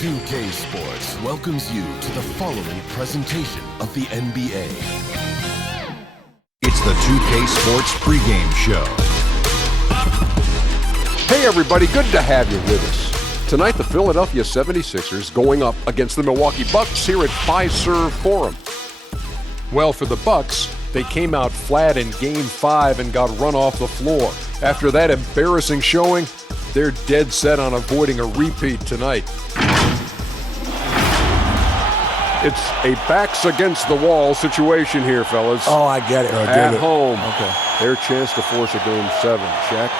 2K Sports welcomes you to the following presentation of the NBA. It's the 2K Sports pregame show. Hey everybody, good to have you with us. Tonight the Philadelphia 76ers going up against the Milwaukee Bucks here at Fiserv Forum. Well, for the Bucks, they came out flat in Game 5 and got run off the floor. After that embarrassing showing, they're dead set on avoiding a repeat tonight. It's a backs against the wall situation here, fellas. Oh, I get it. At home. Okay. Their chance to force a Game 7. Shaq?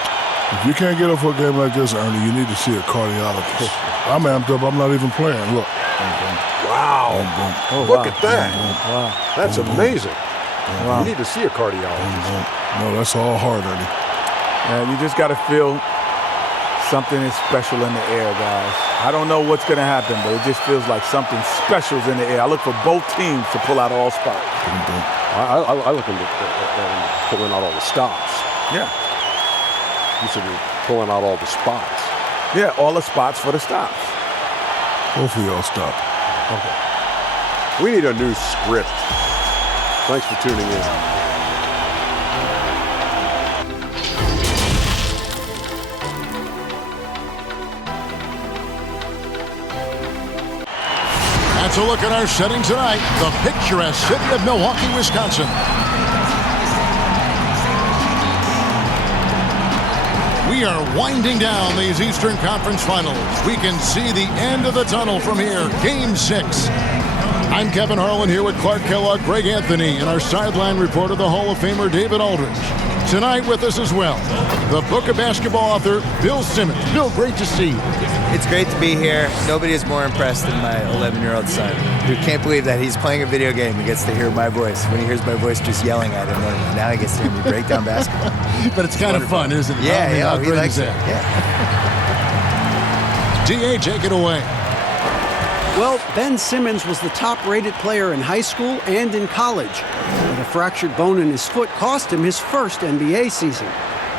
If you can't get up for a game like this, Ernie, you need to see a cardiologist. I'm amped up. I'm not even playing. Look. Wow. Look at that. Wow. That's amazing. Wow. You need to see a cardiologist. No, that's all hard, Ernie. Yeah, you just got to feel something is special in the air, guys. I don't know what's going to happen, but it just feels like something special's in the air. I look for both teams to pull out all spots. I look at pulling out all the stops. Yeah. You said you're pulling out all the spots. Yeah, all the spots for the stops. Both of y'all stop. Okay. We need a new script. Thanks for tuning in. That's a look at our setting tonight, the picturesque city of Milwaukee, Wisconsin. We are winding down these Eastern Conference Finals. We can see the end of the tunnel from here, Game 6. I'm Kevin Harlan here with Clark Kellogg, Greg Anthony, and our sideline reporter, the Hall of Famer David Aldridge. Tonight with us as well, the Book of Basketball author, Bill Simmons. Bill, great to see you. It's great to be here. Nobody is more impressed than my 11-year-old son, who can't believe that he's playing a video game and gets to hear my voice. When he hears my voice just yelling at him, now he gets to hear me break down basketball. But it's kind of fun, isn't it? Yeah, how he great likes is it. that? Yeah. DA, take it away. Well, Ben Simmons was the top-rated player in high school and in college. But a fractured bone in his foot cost him his first NBA season.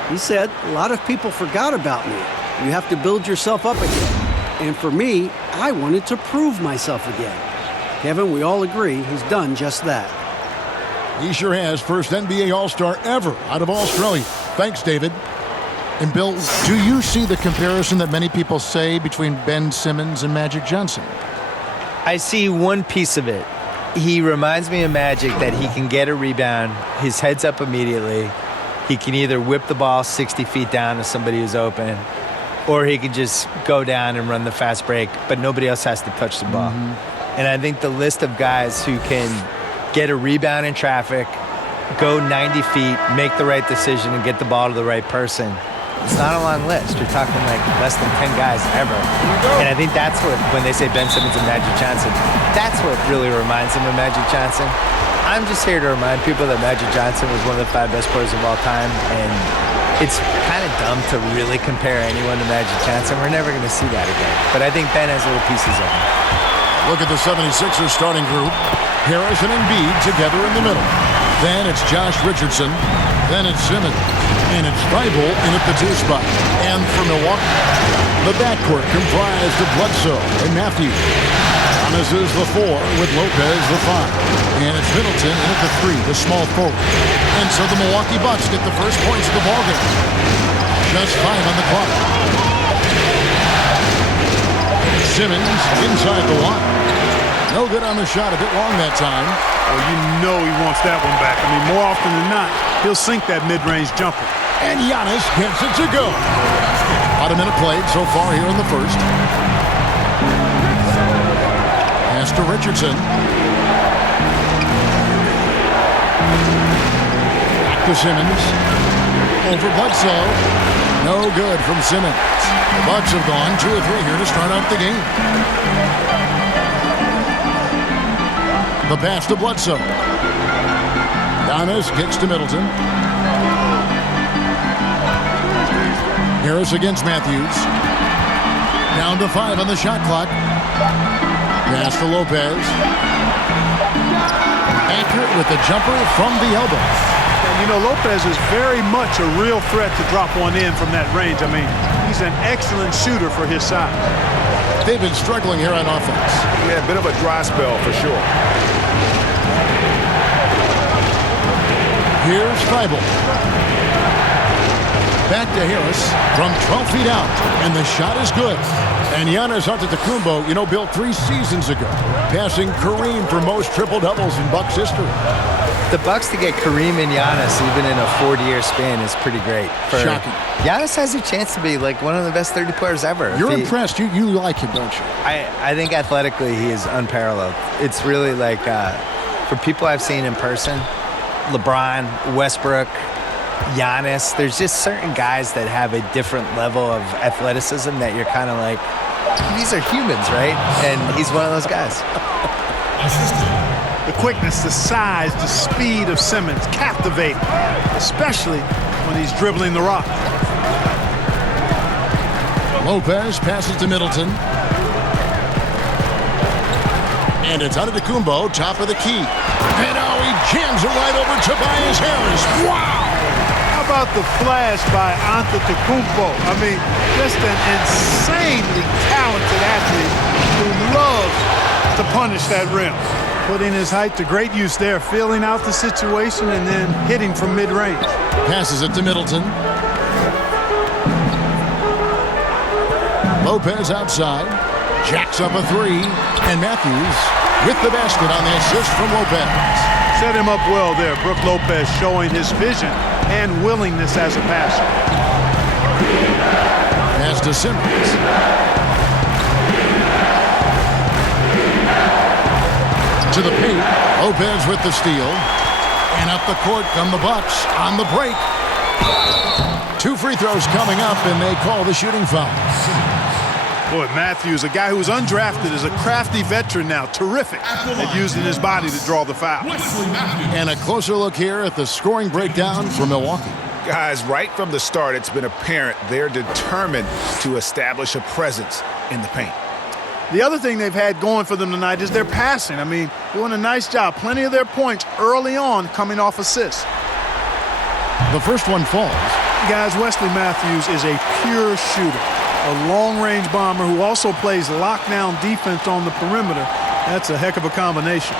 He said, "A lot of people forgot about me. You have to build yourself up again. And for me, I wanted to prove myself again." Kevin, we all agree he's done just that. He sure has. First NBA All-Star ever out of Australia. Thanks, David. And Bill, do you see the comparison that many people say between Ben Simmons and Magic Johnson? I see one piece of it. He reminds me of Magic, that he can get a rebound, his head's up immediately. He can either whip the ball 60 feet down to somebody who's open, or he can just go down and run the fast break, but nobody else has to touch the ball. And I think the list of guys who can get a rebound in traffic, go 90 feet, make the right decision, and get the ball to the right person, it's not a long list. You're talking like less than 10 guys ever. And I think that's what, when they say Ben Simmons and Magic Johnson, that's what really reminds them of Magic Johnson. I'm just here to remind people that Magic Johnson was one of the 5 best players of all time, and it's kind of dumb to really compare anyone to Magic Johnson. We're never going to see that again. But I think Ben has little pieces of him. Look at the 76ers starting group. Harris and Embiid together in the middle. Then it's Josh Richardson. Then it's Simmons. And it's Thibault in at the 2 spot. And for Milwaukee, the backcourt comprised of Bledsoe and Matthews. Giannis is the 4 with Lopez the 5. And it's Middleton in at the 3, the small forward. And so the Milwaukee Bucks get the first points of the ballgame. Just 5 on the clock. Simmons inside the line. No good on the shot, a bit long that time. Well, you know he wants that one back. I mean, more often than not, he'll sink that mid-range jumper. And Giannis gets it to go. About a minute played so far here in the first. Pass to Richardson. Back to Simmons. Over Bledsoe. No good from Simmons. The Bucks have gone 2 or 3 here to start out the game. The pass to Bledsoe. Giannis gets to Middleton. Harris against Matthews. Down to 5 on the shot clock. Pass to Lopez. Accurate with the jumper from the elbow. And you know, Lopez is very much a real threat to drop one in from that range. I mean, he's an excellent shooter for his size. They've been struggling here on offense. Yeah, a bit of a dry spell for sure. Here's Thibault. Back to Harris from 12 feet out, and the shot is good. And Giannis Antetokounmpo, you know, Bill, 3 seasons ago, passing Kareem for most triple-doubles in Bucks history. The Bucks to get Kareem and Giannis even in a 40-year span is pretty great. Shocking. Giannis has a chance to be like one of the best 30 players ever. You're impressed. You like him, don't you? I think athletically he is unparalleled. It's really like, for people I've seen in person, LeBron, Westbrook, Giannis, there's just certain guys that have a different level of athleticism that you're kind of like, these are humans, right? And he's one of those guys. The quickness, the size, the speed of Simmons captivating, especially when he's dribbling the rock. Lopez passes to Middleton. And it's Antetokounmpo, top of the key. And now he jams it right over Tobias Harris. Wow! How about the flash by Antetokounmpo? I mean, just an insanely talented athlete who loves to punish that rim. Putting his height to great use there, feeling out the situation and then hitting from mid-range. Passes it to Middleton. Lopez outside. Jacks up a 3. And Matthews with the basket on the assist from Lopez. Set him up well there. Brook Lopez showing his vision and willingness as a passer. Pass to Simmons. To the paint. Lopez with the steal. And up the court come the Bucks on the break. 2 free throws coming up, and they call the shooting foul. Boy, Matthews, a guy who was undrafted, is a crafty veteran now. Terrific at using his body to draw the foul. And a closer look here at the scoring breakdown for Milwaukee. Guys, right from the start, it's been apparent they're determined to establish a presence in the paint. The other thing they've had going for them tonight is their passing. I mean, doing a nice job. Plenty of their points early on coming off assists. The first one falls. Guys, Wesley Matthews is a pure shooter. A long-range bomber who also plays lockdown defense on the perimeter. That's a heck of a combination.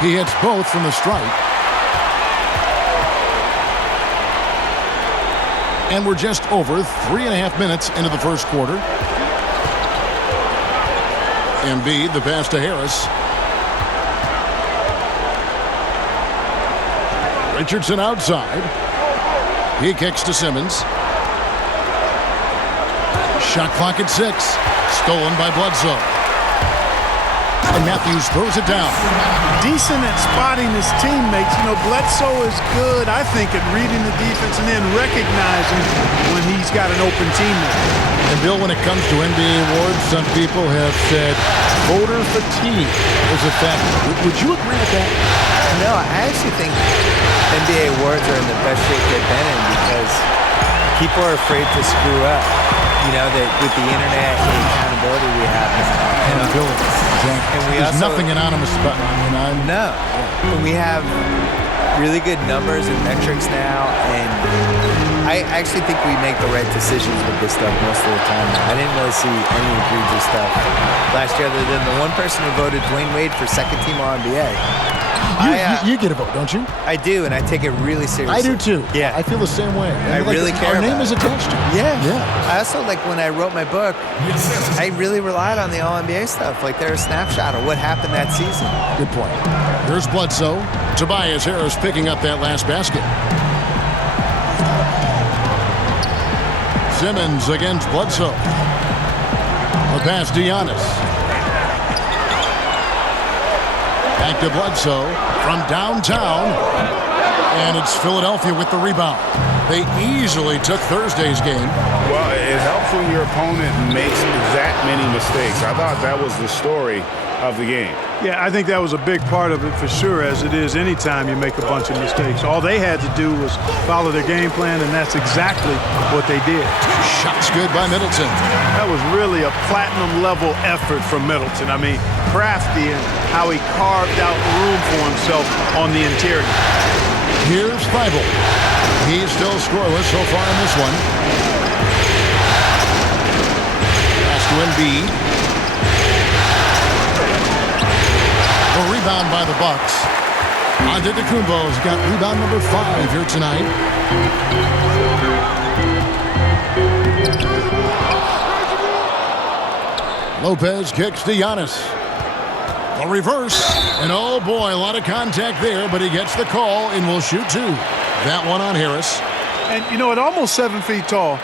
He hits both from the stripe. And we're just over 3.5 minutes into the first quarter. Embiid, the pass to Harris. Richardson outside. He kicks to Simmons. Shot clock at 6. Stolen by Bledsoe. And Matthews throws it down. Decent at spotting his teammates. You know, Bledsoe is good, I think, at reading the defense and then recognizing when he's got an open teammate. And Bill, when it comes to NBA awards, some people have said voter fatigue is a factor. Would you agree with that? No, I actually think NBA awards are in the best shape they've been in because people are afraid to screw up. You know, that with the internet and the accountability we have now. Accountability. Exactly. And we There's also, nothing anonymous about it. No. And we have really good numbers and metrics now, and I actually think we make the right decisions with this stuff most of the time. I didn't really see any egregious stuff last year other than the one person who voted Dwayne Wade for second team All-NBA. You get a vote, don't you? I do, and I take it really seriously. I do too. Yeah. I feel the same way. I really care Our about name is attached to it. Yeah. I also, like, when I wrote my book, I really relied on the All-NBA stuff. Like, they're a snapshot of what happened that season. Good point. Here's Bledsoe. Tobias Harris picking up that last basket. Simmons against Bledsoe. The pass to Giannis. Back to Bledsoe from downtown. And it's Philadelphia with the rebound. They easily took Thursday's game. Well, it helps when your opponent makes that many mistakes. I thought that was the story of the game. Yeah, I think that was a big part of it for sure, as it is anytime you make a bunch of mistakes. All they had to do was follow their game plan, and that's exactly what they did. Shots good by Middleton. That was really a platinum-level effort from Middleton. I mean, crafty in how he carved out room for himself on the interior. Here's Feibel. He's still scoreless so far in this one. Pass to Embiid. A rebound by the Bucks. Antetokounmpo's got rebound number 5 here tonight. Lopez kicks to Giannis. A reverse. And oh boy, a lot of contact there, but he gets the call and will shoot 2. That one on Harris. And, you know, at almost 7 feet tall,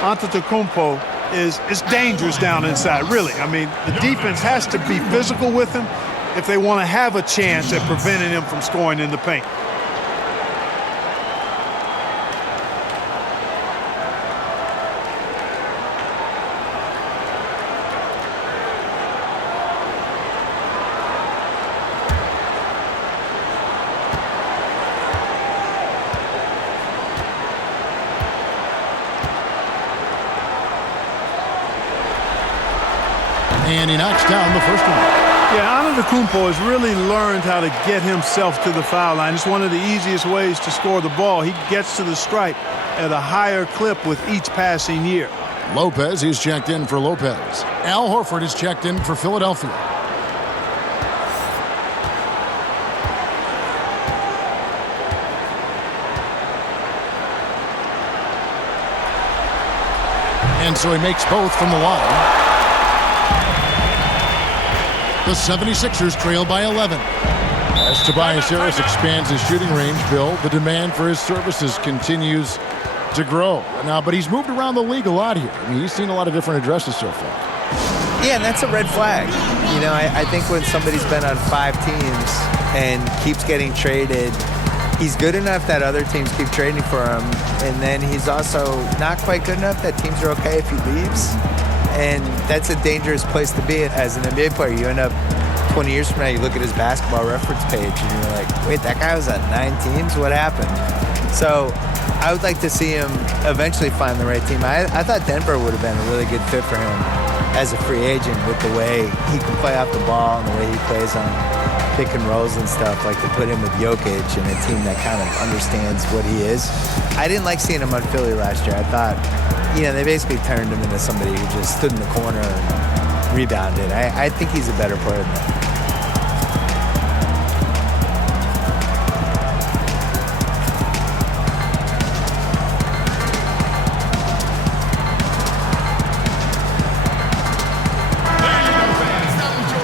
Antetokounmpo is dangerous down inside, really. I mean, the defense has to be physical with him if they want to have a chance at preventing him from scoring in the paint. And he knocks down the first one. Yeah, Antetokounmpo has really learned how to get himself to the foul line. It's one of the easiest ways to score the ball. He gets to the stripe at a higher clip with each passing year. Lopez, he's checked in for Lopez. Al Horford is checked in for Philadelphia. And so he makes both from the line. The 76ers trail by 11. As Tobias Harris expands his shooting range, Bill, the demand for his services continues to grow. Now, but he's moved around the league a lot here. I mean, he's seen a lot of different addresses so far. Yeah, and that's a red flag. You know, I think when somebody's been on 5 teams and keeps getting traded, he's good enough that other teams keep trading for him, and then he's also not quite good enough that teams are okay if he leaves. And that's a dangerous place to be as an NBA player. You end up 20 years from now, you look at his basketball reference page, and you're like, wait, that guy was on 9 teams? What happened? So I would like to see him eventually find the right team. I thought Denver would have been a really good fit for him as a free agent with the way he can play off the ball and the way he plays on pick and rolls and stuff, like to put him with Jokic and a team that kind of understands what he is. I didn't like seeing him on Philly last year. I thought, you know, they basically turned him into somebody who just stood in the corner and rebounded. I think he's a better player than that.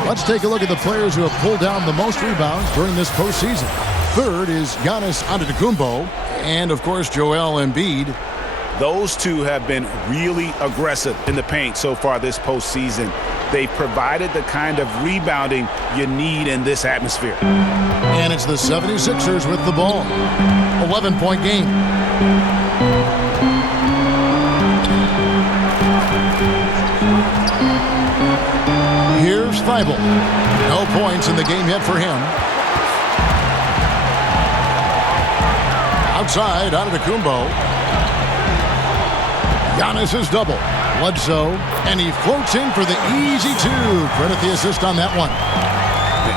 Let's take a look at the players who have pulled down the most rebounds during this postseason. Third is Giannis Antetokounmpo and, of course, Joel Embiid. Those two have been really aggressive in the paint so far this postseason. They've provided the kind of rebounding you need in this atmosphere. And it's the 76ers with the ball. 11-point game. Here's Feibel. No points in the game yet for him. Outside, Antetokounmpo. Giannis is double. Bledsoe, and he floats in for the easy 2. Credit the assist on that one.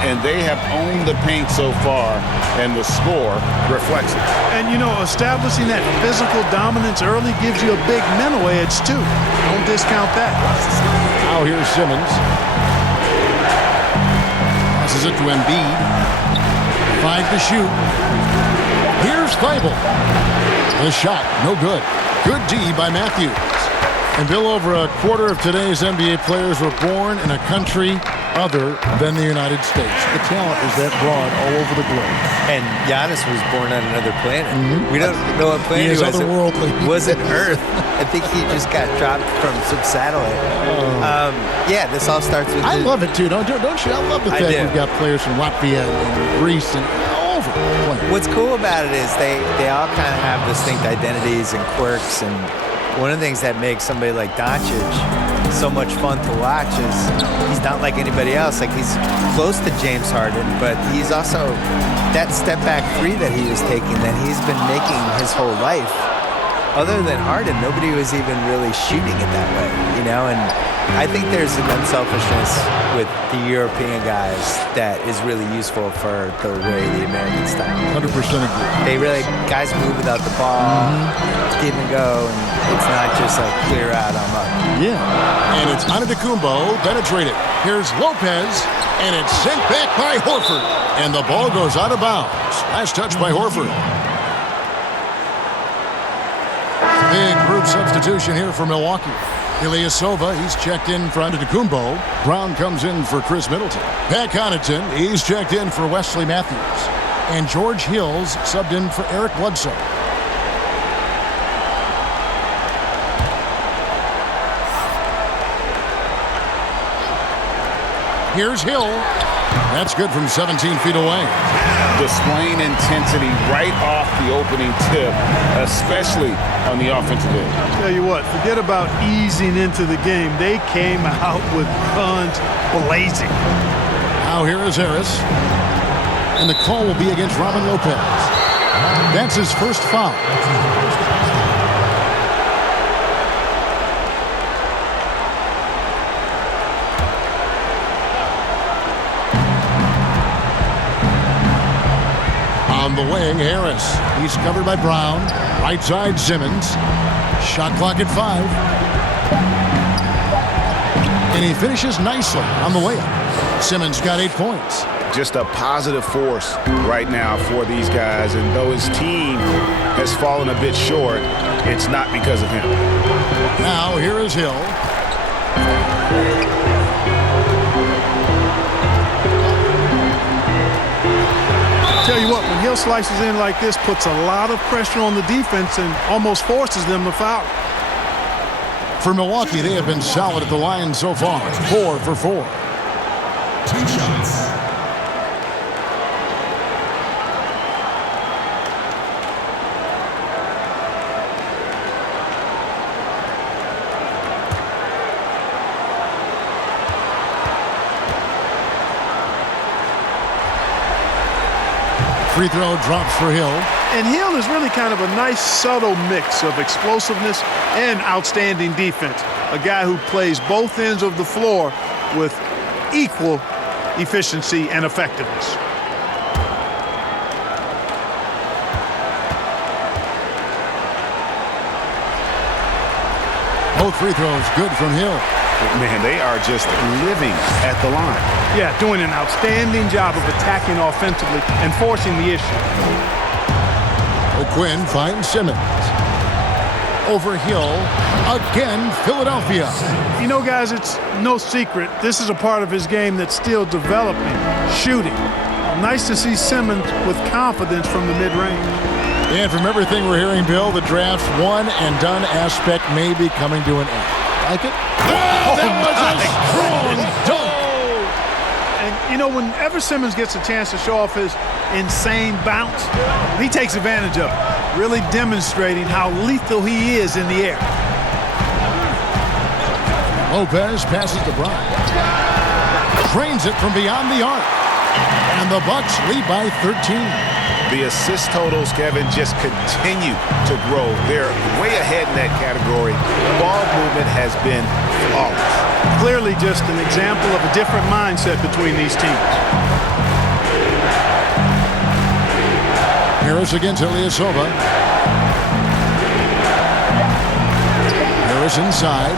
And they have owned the paint so far, and the score reflects it. And, you know, establishing that physical dominance early gives you a big mental edge, too. Don't discount that. Now here's Simmons. Passes it to Embiid. 5 to shoot. Here's Feibel. The shot, no good. Good D by Matthews. And Bill, over a quarter of today's NBA players were born in a country other than the United States. The talent is that broad all over the globe. And Giannis was born on another planet. We don't know what planet he is otherworldly. Was it Earth? I think he just got dropped from some satellite. Yeah, this all starts with... I love it, too. Don't you? I love the fact we've got players from Latvia and Greece and all over. What's cool about it is they all kind of have distinct identities and quirks, and one of the things that makes somebody like Doncic so much fun to watch is he's not like anybody else. Like, he's close to James Harden, but he's also that step back three that he was taking that he's been making his whole life. Other than Harden, nobody was even really shooting it that way, you know? And I think there's an unselfishness with the European guys that is really useful for the way the Americans style. 100% agree. They really, guys move without the ball, give and go, and it's not just like clear out, I'm up. Yeah. And it's Antetokounmpo penetrated. Here's Lopez, and it's sent back by Horford. And the ball goes out of bounds. Last touch by Horford. Big group substitution here for Milwaukee. Ilyasova, he's checked in for Antetokounmpo. Brown comes in for Chris Middleton. Pat Connaughton, he's checked in for Wesley Matthews. And George Hill's subbed in for Eric Bledsoe. Here's Hill. That's good from 17 feet away. Displaying intensity right off the opening tip, especially on the offensive end. Tell you what, forget about easing into the game. They came out with guns blazing. Now here is Harris. And the call will be against Robin Lopez. That's his first foul. On the wing, Harris. He's covered by Brown. Right side, Simmons. Shot clock at 5. And he finishes nicely on the way up. Simmons got 8 points. Just a positive force right now for these guys. And though his team has fallen a bit short, it's not because of him. Now here is Hill. Tell you what, when Hill slices in like this, puts a lot of pressure on the defense and almost forces them to foul. For Milwaukee, they have been solid at the line so far. 4 for 4. 2 shots. Free throw drops for Hill. And Hill is really kind of a nice, subtle mix of explosiveness and outstanding defense. A guy who plays both ends of the floor with equal efficiency and effectiveness. Both free throws good from Hill. Man, they are just living at the line. Yeah, doing an outstanding job of attacking offensively and forcing the issue. O'Quinn finds Simmons. Over Hill. Again, Philadelphia. You know, guys, it's no secret. This is a part of his game that's still developing, shooting. Nice to see Simmons with confidence from the mid-range. And from everything we're hearing, Bill, the draft's one and done aspect may be coming to an end. Like it? Oh, that was a strong dunk. And, you know, whenever Simmons gets a chance to show off his insane bounce, he takes advantage of it, really demonstrating how lethal he is in the air. Lopez passes to Brown. Drains it from beyond the arc. And the Bucks lead by 13. The assist totals, Kevin, just continue to grow. They're way ahead in that category. Ball movement has been flawless. Clearly just an example of a different mindset between these teams. Harris against Ilyasova. Harris inside.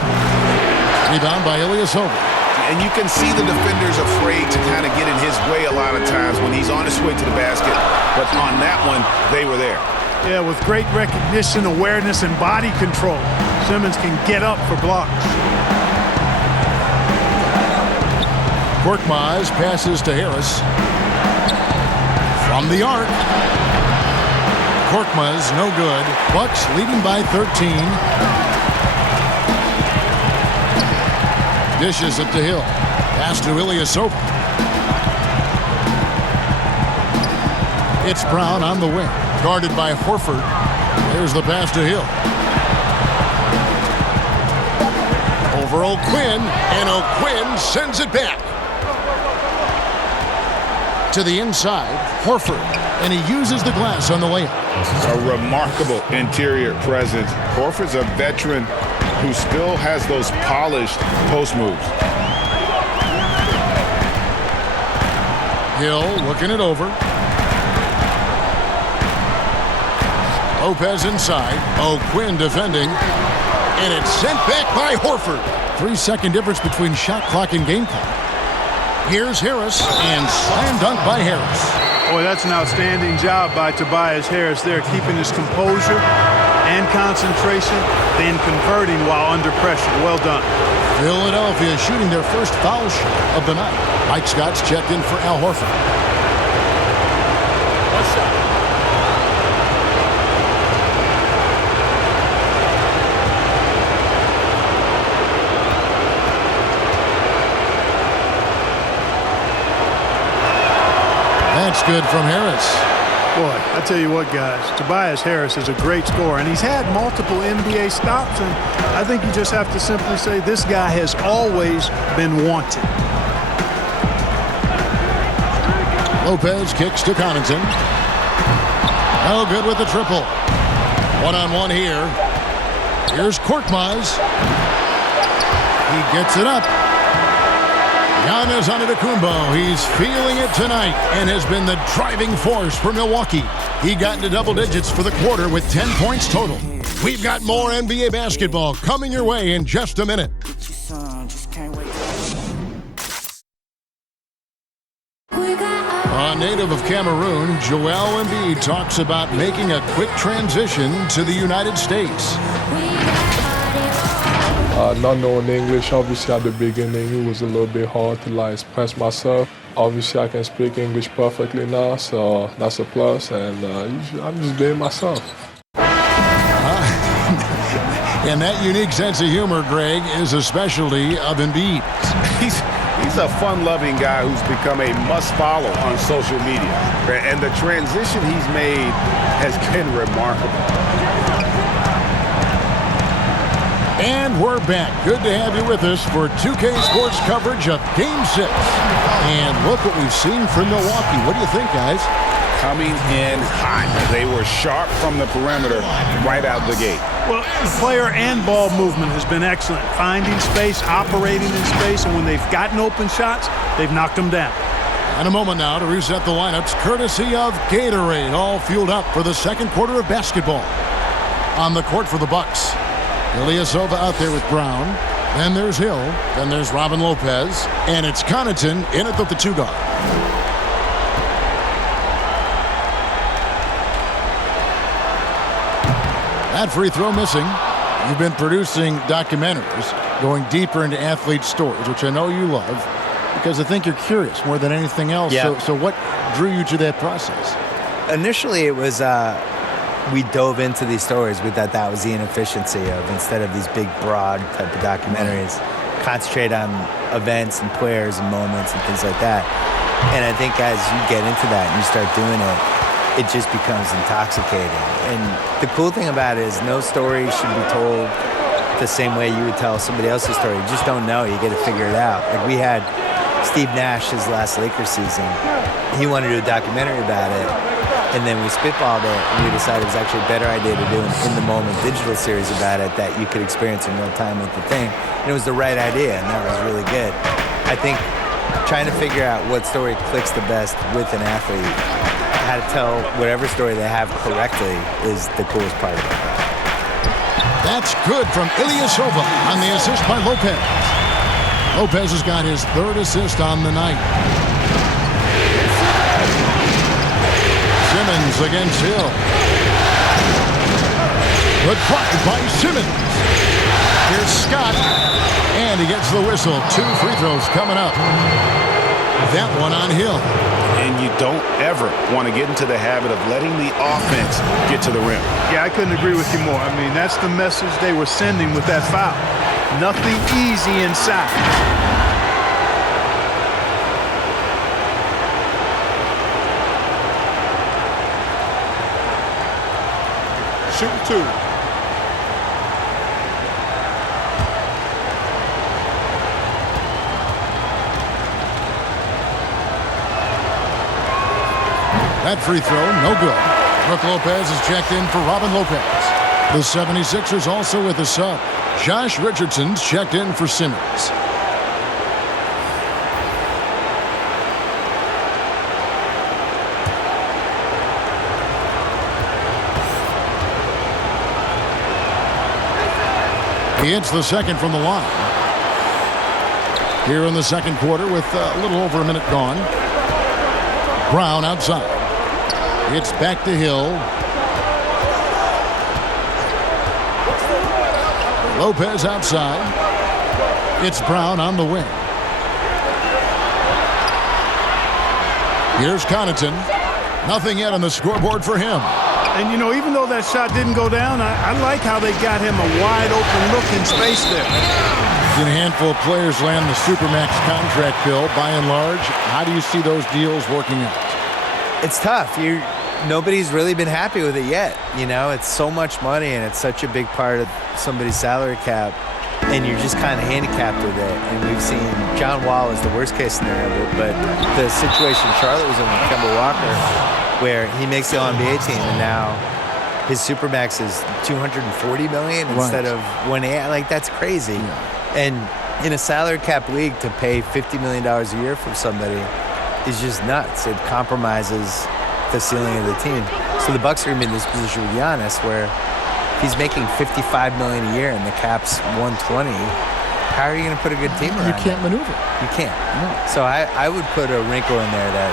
Rebound by Ilyasova. And you can see the defenders afraid to kind of get in his way a lot of times when he's on his way to the basket. But on that one, they were there. Yeah, with great recognition, awareness, and body control, Simmons can get up for blocks. Korkmaz passes to Harris. From the arc. Korkmaz, no good. Bucks leading by 13. Dishes it to Hill. Pass to Ilyasova. It's Brown on the wing. Guarded by Horford. There's the pass to Hill. over O'Quinn, and O'Quinn sends it back. To the inside, Horford, and he uses the glass on the layup. A remarkable interior presence. Horford's a veteran who still has those polished post moves. Hill looking it over. Lopez inside. O'Quinn defending. And it's sent back by Horford. 3-second difference between shot clock and game clock. Here's Harris, and slam dunk by Harris. Boy, that's an outstanding job by Tobias Harris there, keeping his composure and concentration, then converting while under pressure. Well done. Philadelphia shooting their first foul shot of the night. Mike Scott's checked in for Al Horford. What's up? That's good from Harris. Boy, I tell you what, guys, Tobias Harris is a great scorer, and he's had multiple NBA stops, and I think you just have to simply say this guy has always been wanted. Lopez kicks to Connaughton. No good with the triple. One-on-one here. Here's Korkmaz. He gets it up. Giannis Antetokounmpo, he's feeling it tonight and has been the driving force for Milwaukee. He got into double digits for the quarter with 10 points total. We've got more NBA basketball coming your way in just a minute. A native of Cameroon, Joel Embiid talks about making a quick transition to the United States. Not knowing English, obviously at the beginning it was a little bit hard to express myself. Obviously I can speak English perfectly now, so that's a plus, and I'm just being myself. And that unique sense of humor, Greg, is a specialty of Embiid. He's a fun-loving guy who's become a must-follow on social media, and the transition he's made has been remarkable. And we're back. Good to have you with us for 2K Sports coverage of Game 6. And look what we've seen from Milwaukee. What do you think, guys? Coming in hot. They were sharp from the perimeter right out the gate. Well, the player and ball movement has been excellent. Finding space, operating in space, and when they've gotten open shots, they've knocked them down. And a moment now to reset the lineups, courtesy of Gatorade, all fueled up for the second quarter of basketball. On the court for the Bucks, Ilyasova out there with Brown. Then there's Hill. Then there's Robin Lopez. And it's Connaughton in at the two guard. That free throw missing. You've been producing documentaries, going deeper into athlete stories, which I know you love, because I think you're curious more than anything else. Yeah. So what drew you to that process? Initially, it was we dove into these stories. We thought that was the inefficiency of, instead of these big, broad type of documentaries, concentrate on events and players and moments and things like that. And I think as you get into that and you start doing it, it just becomes intoxicating. And the cool thing about it is no story should be told the same way you would tell somebody else's story. You just don't know. You got to figure it out. Like we had Steve Nash his last Lakers season. He wanted to do a documentary about it. And then we spitballed it, and we decided it was actually a better idea to do an in-the-moment digital series about it that you could experience in real time with the thing. And it was the right idea, and that was really good. I think trying to figure out what story clicks the best with an athlete, how to tell whatever story they have correctly is the coolest part of it. That's good from Ilyasova on the assist by Lopez. Lopez has got his third assist on the night. Simmons against Hill. Good fight by Simmons. Here's Scott. And he gets the whistle. 2 free throws coming up. That one on Hill. And you don't ever want to get into the habit of letting the offense get to the rim. Yeah, I couldn't agree with you more. I mean, that's the message they were sending with that foul. Nothing easy inside. Shooting 2. That free throw, no good. Brook Lopez is checked in for Robin Lopez. The 76ers also with a sub. Josh Richardson's checked in for Simmons. He hits the second from the line. Here in the second quarter with a little over a minute gone. Brown outside. It's back to Hill. Lopez outside. It's Brown on the wing. Here's Connaughton. Nothing yet on the scoreboard for him. And, you know, even though that shot didn't go down, I like how they got him a wide-open look in space there. A handful of players land the Supermax contract bill. By and large, how do you see those deals working out? It's tough. Nobody's really been happy with it yet. You know, it's so much money, and it's such a big part of somebody's salary cap, and you're just kind of handicapped with it. And we've seen John Wall is the worst case scenario, but the situation Charlotte was in with Kemba Walker, where he makes the All-NBA team, and now his Supermax is $240 million instead of $180. Like, that's crazy. Yeah. And in a salary cap league, to pay $50 million a year from somebody is just nuts. It compromises the ceiling of the team. So the Bucks are going to be in this position with Giannis, where he's making $55 million a year and the cap's $120. How are you going to put a good team around? You can't maneuver. You can't. No. So I would put a wrinkle in there that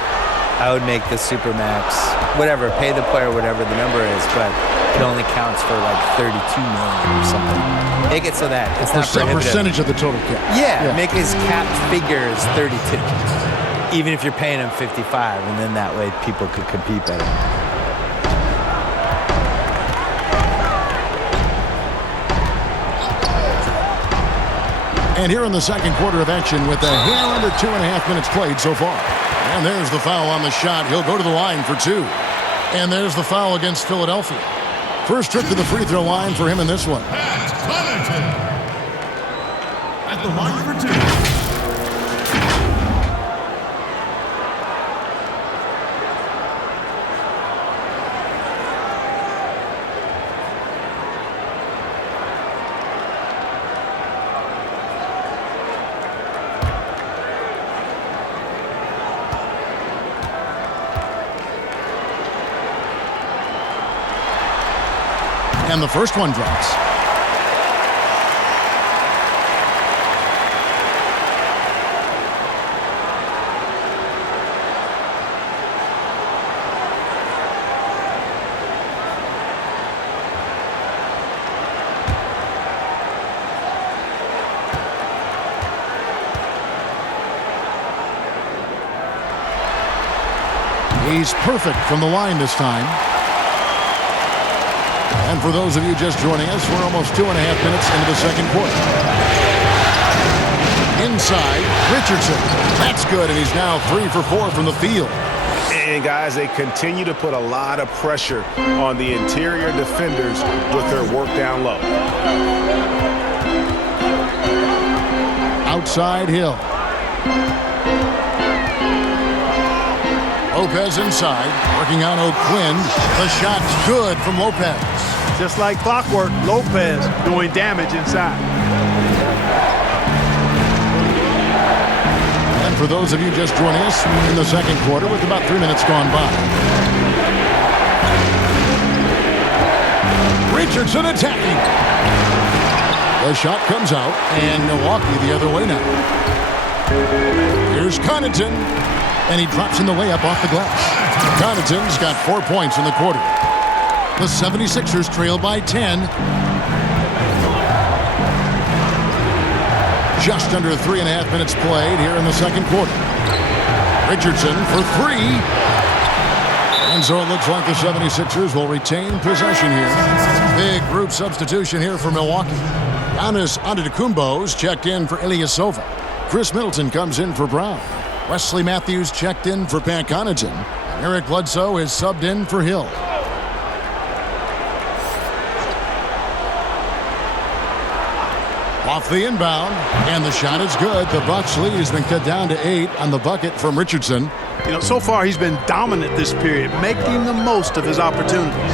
I would make the Supermax, whatever, pay the player whatever the number is, but it only counts for like $32 million or something. Make it so that it's not prohibitive. Percentage of the total cap. Yeah, make his cap figure is 32, even if you're paying him 55, and then that way people could compete better. And here in the second quarter of action with a hair under 2.5 minutes played so far. And there's the foul on the shot. He'll go to the line for two. And there's the foul against Philadelphia. First trip to the free throw line for him in this one. At the line for two. And the first one drops. He's perfect from the line this time. And for those of you just joining us, we're almost 2.5 minutes into the second quarter. Inside, Richardson. That's good, and he's now 3 for 4 from the field. And guys, they continue to put a lot of pressure on the interior defenders with their work down low. Outside Hill. Lopez inside, working on O'Quinn. The shot's good from Lopez. Just like clockwork, Lopez doing damage inside. And for those of you just joining us in the second quarter with about 3 minutes gone by. Richardson attacking. The shot comes out, and Milwaukee the other way now. Here's Connaughton, and he drops in the layup off the glass. Connaughton's got 4 points in the quarter. The 76ers trail by 10. Just under 3.5 minutes played here in the second quarter. Richardson for 3. And so it looks like the 76ers will retain possession here. Big group substitution here for Milwaukee. Giannis Antetokounmpo's checked in for Ilyasova. Chris Middleton comes in for Brown. Wesley Matthews checked in for Pat Connaughton. And Eric Bledsoe is subbed in for Hill. Off the inbound, and the shot is good. The Bucks lead has been cut down to 8 on the bucket from Richardson. You know, so far he's been dominant this period, making the most of his opportunities.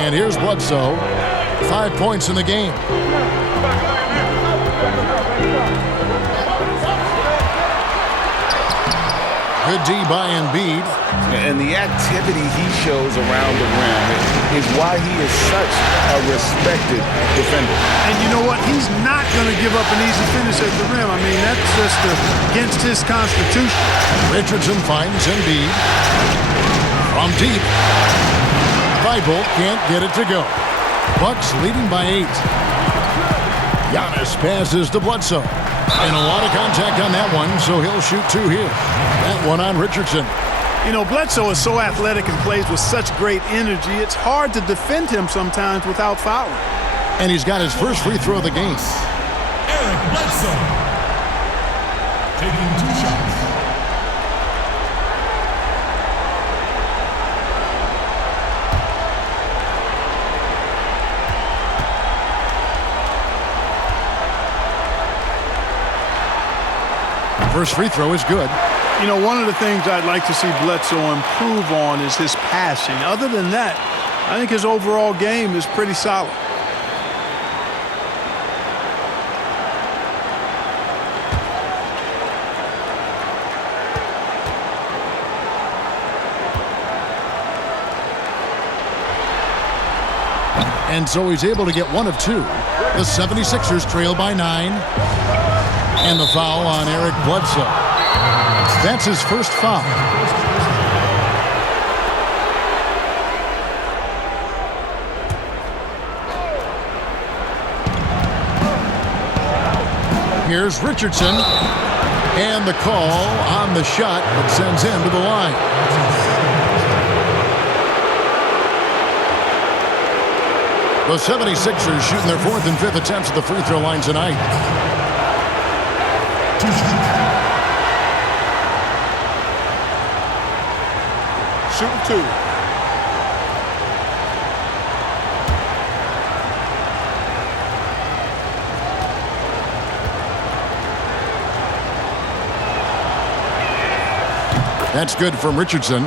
And here's Bledsoe. 5 points in the game. Good D by Embiid. And the activity he shows around the rim is why he is such a respected defender. And you know what? He's not going to give up an easy finish at the rim. I mean, that's just against his constitution. Richardson finds Embiid. From deep. Thibault can't get it to go. Bucks leading by 8. Giannis passes to Bledsoe. And a lot of contact on that one, so he'll shoot 2 here. That one on Richardson. You know, Bledsoe is so athletic and plays with such great energy, it's hard to defend him sometimes without fouling. And he's got his first free throw of the game. Eric Bledsoe taking 2 shots. First free throw is good. You know, one of the things I'd like to see Bledsoe improve on is his passing. Other than that, I think his overall game is pretty solid. And so he's able to get 1 of 2. The 76ers trail by 9. And the foul on Eric Bledsoe. That's his first foul. Here's Richardson. And the call on the shot that sends him to the line. The 76ers shooting their 4th and 5th attempts at the free throw line tonight. Shooting 2. That's good from Richardson.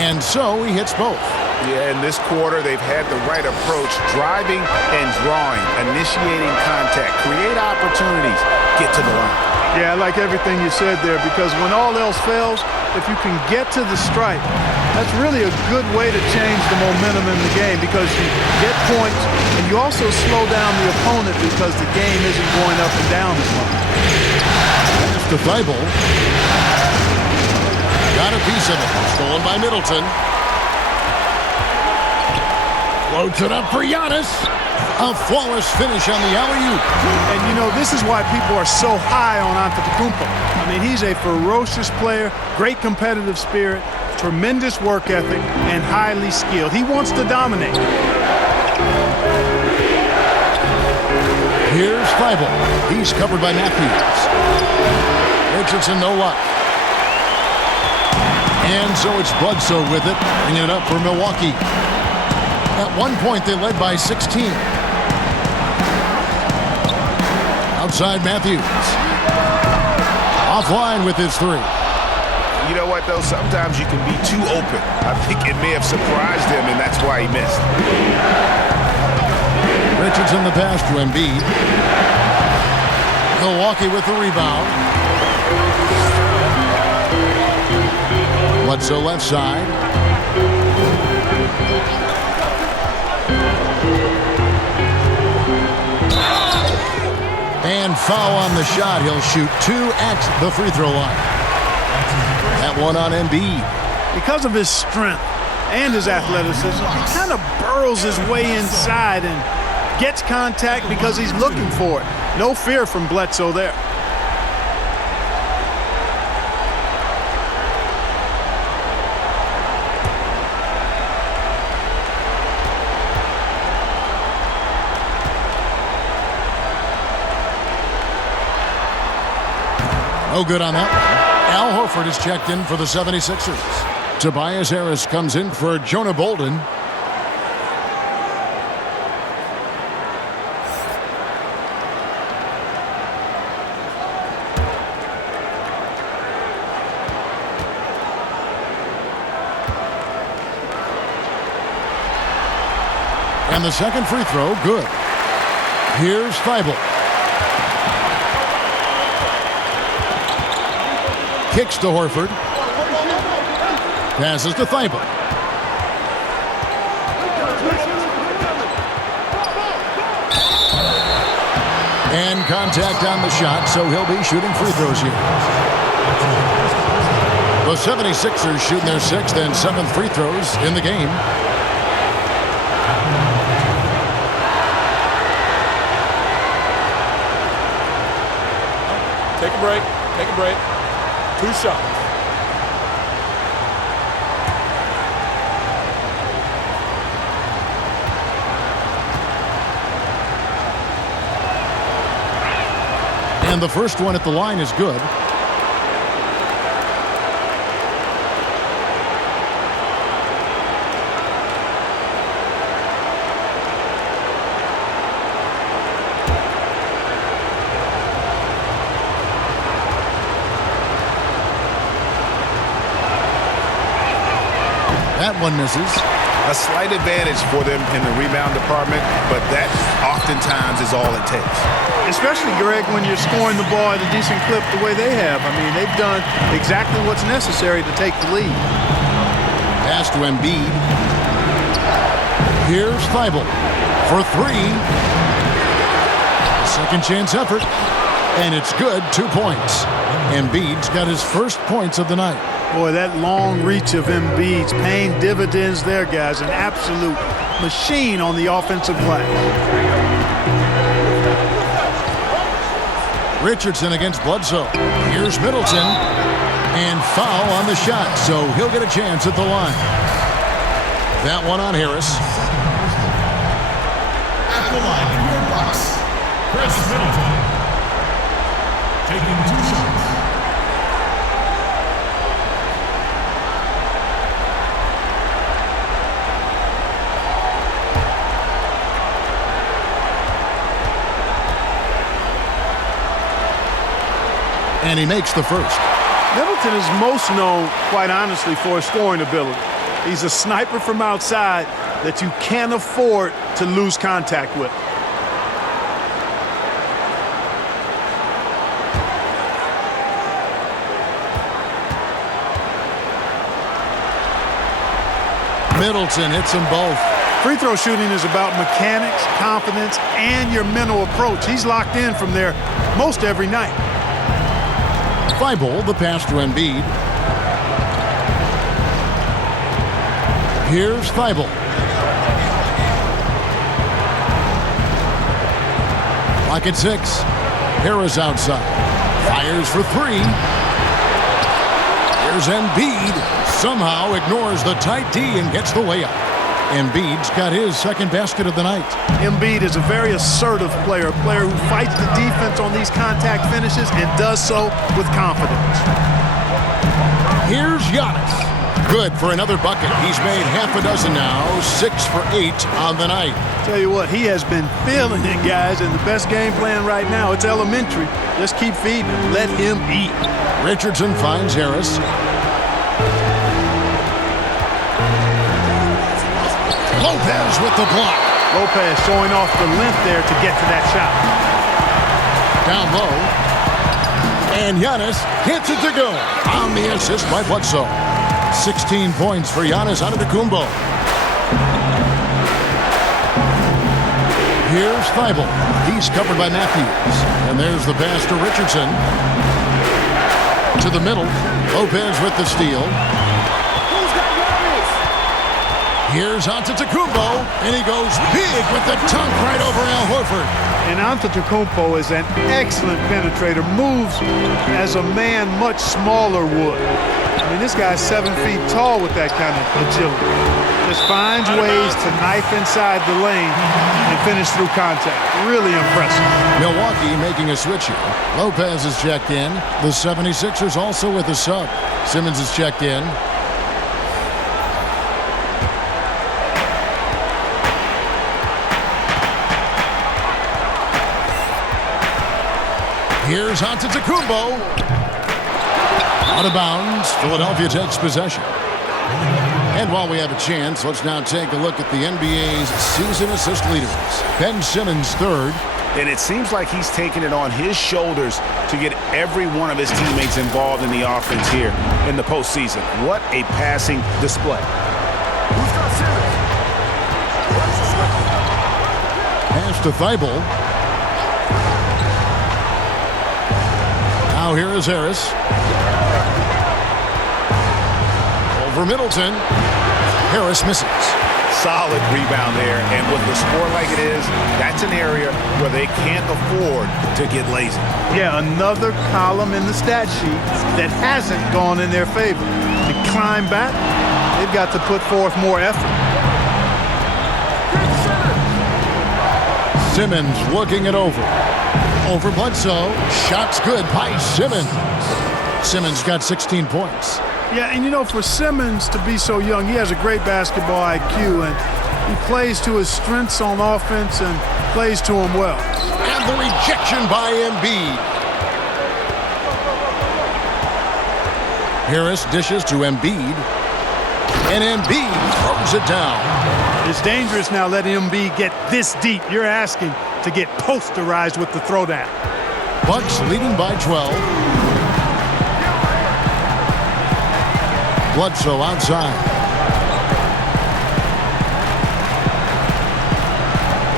And so he hits both. Yeah, in this quarter, they've had the right approach, driving and drawing, initiating contact, create opportunities, get to the line. Yeah, I like everything you said there, because when all else fails, if you can get to the stripe, that's really a good way to change the momentum in the game, because you get points and you also slow down the opponent because the game isn't going up and down as much. That's to Thibault. Got a piece of it. Stolen by Middleton. Floats it up for Giannis. A flawless finish on the alley-oop. And, you know, this is why people are so high on Antetokounmpo. I mean, he's a ferocious player, great competitive spirit, tremendous work ethic, and highly skilled. He wants to dominate. Here's Thibault. He's covered by Matthews. Richardson, no luck. And so it's Bledsoe with it, bringing it up for Milwaukee. At one point, they led by 16. Outside Matthews. Offline with his 3. You know what, though? Sometimes you can be too open. I think it may have surprised him, and that's why he missed. Richardson the pass to Embiid. Milwaukee with the rebound. Bledsoe left side. And foul on the shot. He'll shoot 2 at the free throw line. That one on Embiid. Because of his strength and his athleticism, he kind of burrows his way inside and gets contact because he's looking for it. No fear from Bledsoe there. No good on that one. Al Horford is checked in for the 76ers. Tobias Harris comes in for Jonah Bolden. And the second free throw, good. Here's Thibault. Kicks to Horford. Passes to Thibault. And contact on the shot, so he'll be shooting free throws here. The 76ers shooting their 6th and 7th free throws in the game. Take a break. Take a break. 2 shots. And the first one at the line is good. That one misses. A slight advantage for them in the rebound department, but that oftentimes is all it takes. Especially, Greg, when you're scoring the ball at a decent clip the way they have. I mean, they've done exactly what's necessary to take the lead. Pass to Embiid. Here's Thibault for 3. Second chance effort. And it's good, 2 points. Embiid's got his first points of the night. Boy, that long reach of Embiid's paying dividends there, guys. An absolute machine on the offensive glass. Richardson against Bledsoe. Here's Middleton. And foul on the shot, so he'll get a chance at the line. That one on Harris. At the line for your Bucks, Chris Middleton. Taking 2 shots. And he makes the first. Middleton is most known, quite honestly, for his scoring ability. He's a sniper from outside that you can't afford to lose contact with. Middleton hits them both. Free throw shooting is about mechanics, confidence, and your mental approach. He's locked in from there most every night. Thibault, the pass to Embiid. Here's Thibault. Lock at 6. Harris outside. Fires for 3. Here's Embiid. Somehow ignores the tight D and gets the layup. Embiid's got his second basket of the night. Embiid is a very assertive player, a player who fights the defense on these contact finishes and does so with confidence. Here's Giannis. Good for another bucket. He's made half a dozen now, 6 for 8 on the night. Tell you what, he has been feeling it, guys, and the best game plan right now, it's elementary. Just keep feeding him. Let him eat. Richardson finds Harris. Lopez with the block. Lopez showing off the length there to get to that shot. Down low. And Giannis hits it to go on the assist by Bledsoe. 16 points for Giannis Antetokounmpo. Here's Thibault. He's covered by Matthews. And there's the pass to Richardson. To the middle. Lopez with the steal. Here's Antetokounmpo, and he goes big with the dunk right over Al Horford. And Antetokounmpo is an excellent penetrator. Moves as a man much smaller would. I mean, this guy's 7 feet tall with that kind of agility. just finds ways to knife inside the lane and finish through contact. Really impressive. Milwaukee making a switch here. Lopez is checked in. The 76ers also with a sub. Simmons is checked in. Here's Antetokounmpo. Out of bounds. Philadelphia takes possession. And while we have a chance, let's now take a look at the NBA's season assist leaders. Ben Simmons third. And it seems like he's taking it on his shoulders to get every one of his teammates involved in the offense here in the postseason. What a passing display. Pass to Thibault. Now here is Harris. Over Middleton. Harris misses. Solid rebound there, and with the score like it is, that's an area where they can't afford to get lazy. Yeah, another column in the stat sheet that hasn't gone in their favor. To climb back, they've got to put forth more effort. Simmons looking it over. Over Bledsoe. Shots good by Simmons. Simmons got 16 points. Yeah, and you know, for Simmons to be so young, he has a great basketball IQ, and he plays to his strengths on offense and plays to them well. And the rejection by Embiid. Harris dishes to Embiid. And Embiid throws it down. It's dangerous now letting Embiid get this deep. You're asking to get posterized with the throwdown. Bucks leading by 12. Bledsoe outside.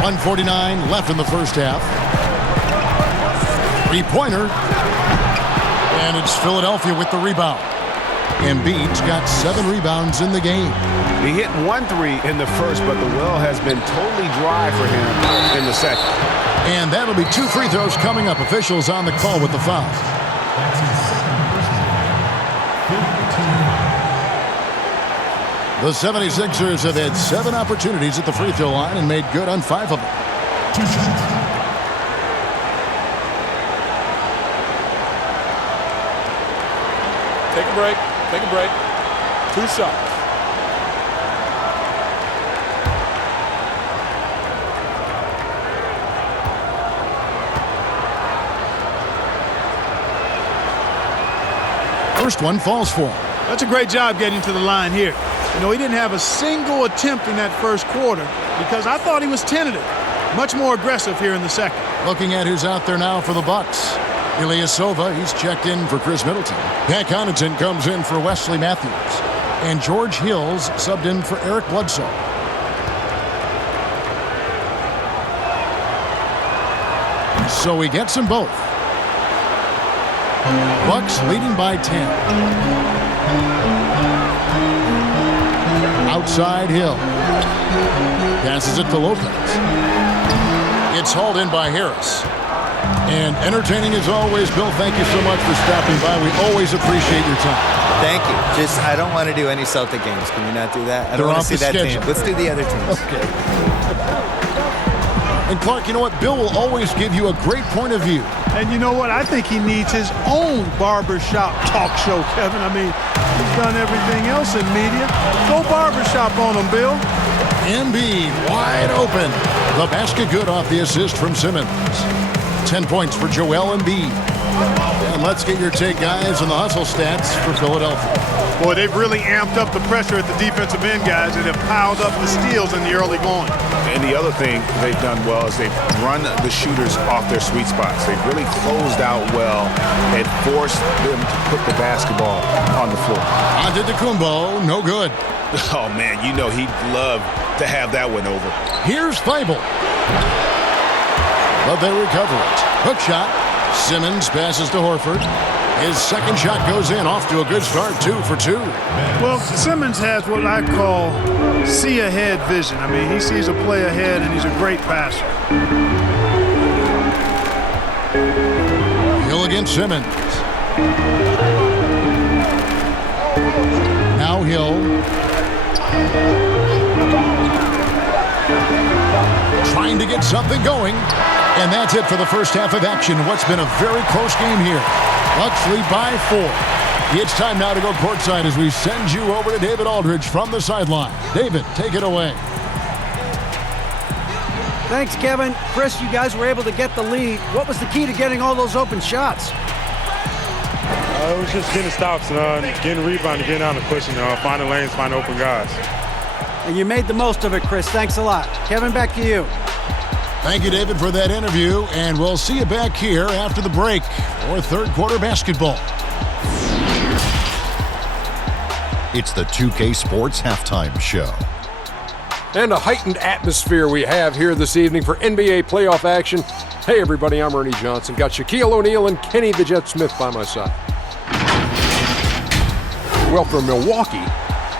1:49 left in the first half. Three-pointer. And it's Philadelphia with the rebound. Embiid's got 7 rebounds in the game. He hit 1 3 in the first, but the well has been totally dry for him in the second. And that'll be 2 free throws coming up. Officials on the call with the foul. The 76ers have had 7 opportunities at the free throw line and made good on 5 of them. 2 shots. Take a break. Take a break. 2 shots. First one falls for him. That's a great job getting to the line here. You know, he didn't have a single attempt in that first quarter because I thought he was tentative. Much more aggressive here in the second. Looking at who's out there now for the Bucks. Ilyasova, he's checked in for Chris Middleton. Pat Connaughton comes in for Wesley Matthews. And George Hills subbed in for Eric Bledsoe. So he gets them both. Bucks leading by 10. Outside Hill. Passes it to Lopez. It's hauled in by Harris. And entertaining as always, Bill, thank you so much for stopping by. We always appreciate your time. Thank you. Just, I don't want to do any Celtic games. Can we not do that? I don't want to see that team. Let's do the other teams. Okay. And Clark, you know what? Bill will always give you a great point of view. And you know what? I think he needs his own barbershop talk show, Kevin. I mean, he's done everything else in media. Go barbershop on him, Bill. Embiid wide open. The basket good off the assist from Simmons. 10 points for Joel Embiid. And let's get your take, guys, on the hustle stats for Philadelphia. Boy, they've really amped up the pressure at the defensive end, guys, and have piled up the steals in the early going. And the other thing they've done well is they've run the shooters off their sweet spots. They've really closed out well and forced them to put the basketball on the floor. Antetokounmpo, no good. Oh, man, you know he'd love to have that one over. Here's Thibault. But they recover it. Hook shot. Simmons passes to Horford. His second shot goes in, off to a good start, 2 for 2. Well, Simmons has what I call see-ahead vision. I mean, he sees a play ahead, and he's a great passer. Hill against Simmons. Now Hill. Trying to get something going. And that's it for the first half of action. What's been a very close game here. Bucks lead by 4. It's time now to go courtside as we send you over to David Aldridge from the sideline. David, take it away. Thanks, Kevin. Chris, you guys were able to get the lead. What was the key to getting all those open shots? It was just getting stops, getting rebound, getting out and pushing, finding lanes, finding open guys. And you made the most of it, Chris. Thanks a lot. Kevin, back to you. Thank you, David, for that interview, and we'll see you back here after the break for third quarter basketball. It's the 2K Sports Halftime Show. And a heightened atmosphere we have here this evening for NBA playoff action. Hey, everybody, I'm Ernie Johnson. Got Shaquille O'Neal and Kenny the Jet Smith by my side. Well, for Milwaukee,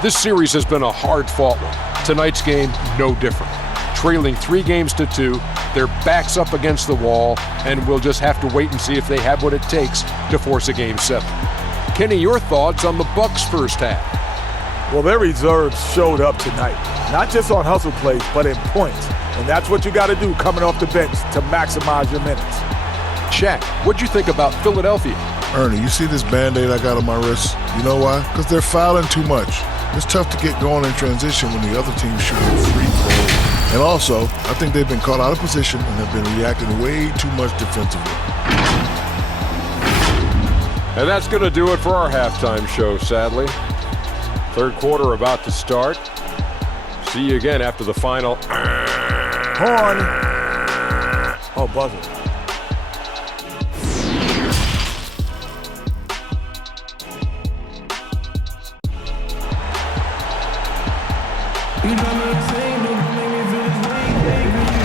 this series has been a hard-fought one. Tonight's game, no different. Trailing 3-2, their backs up against the wall, and we'll just have to wait and see if they have what it takes to force a Game 7. Kenny, your thoughts on the Bucks' first half? Well, their reserves showed up tonight, not just on hustle plays, but in points. And that's what you got to do coming off the bench to maximize your minutes. Shaq, what'd you think about Philadelphia? Ernie, you see this Band-Aid I got on my wrist? You know why? Because they're fouling too much. It's tough to get going in transition when the other team's shooting free throws. And also, I think they've been caught out of position and have been reacting way too much defensively. And that's going to do it for our halftime show, sadly. Third quarter about to start. See you again after the final. Horn. Oh, buzzer.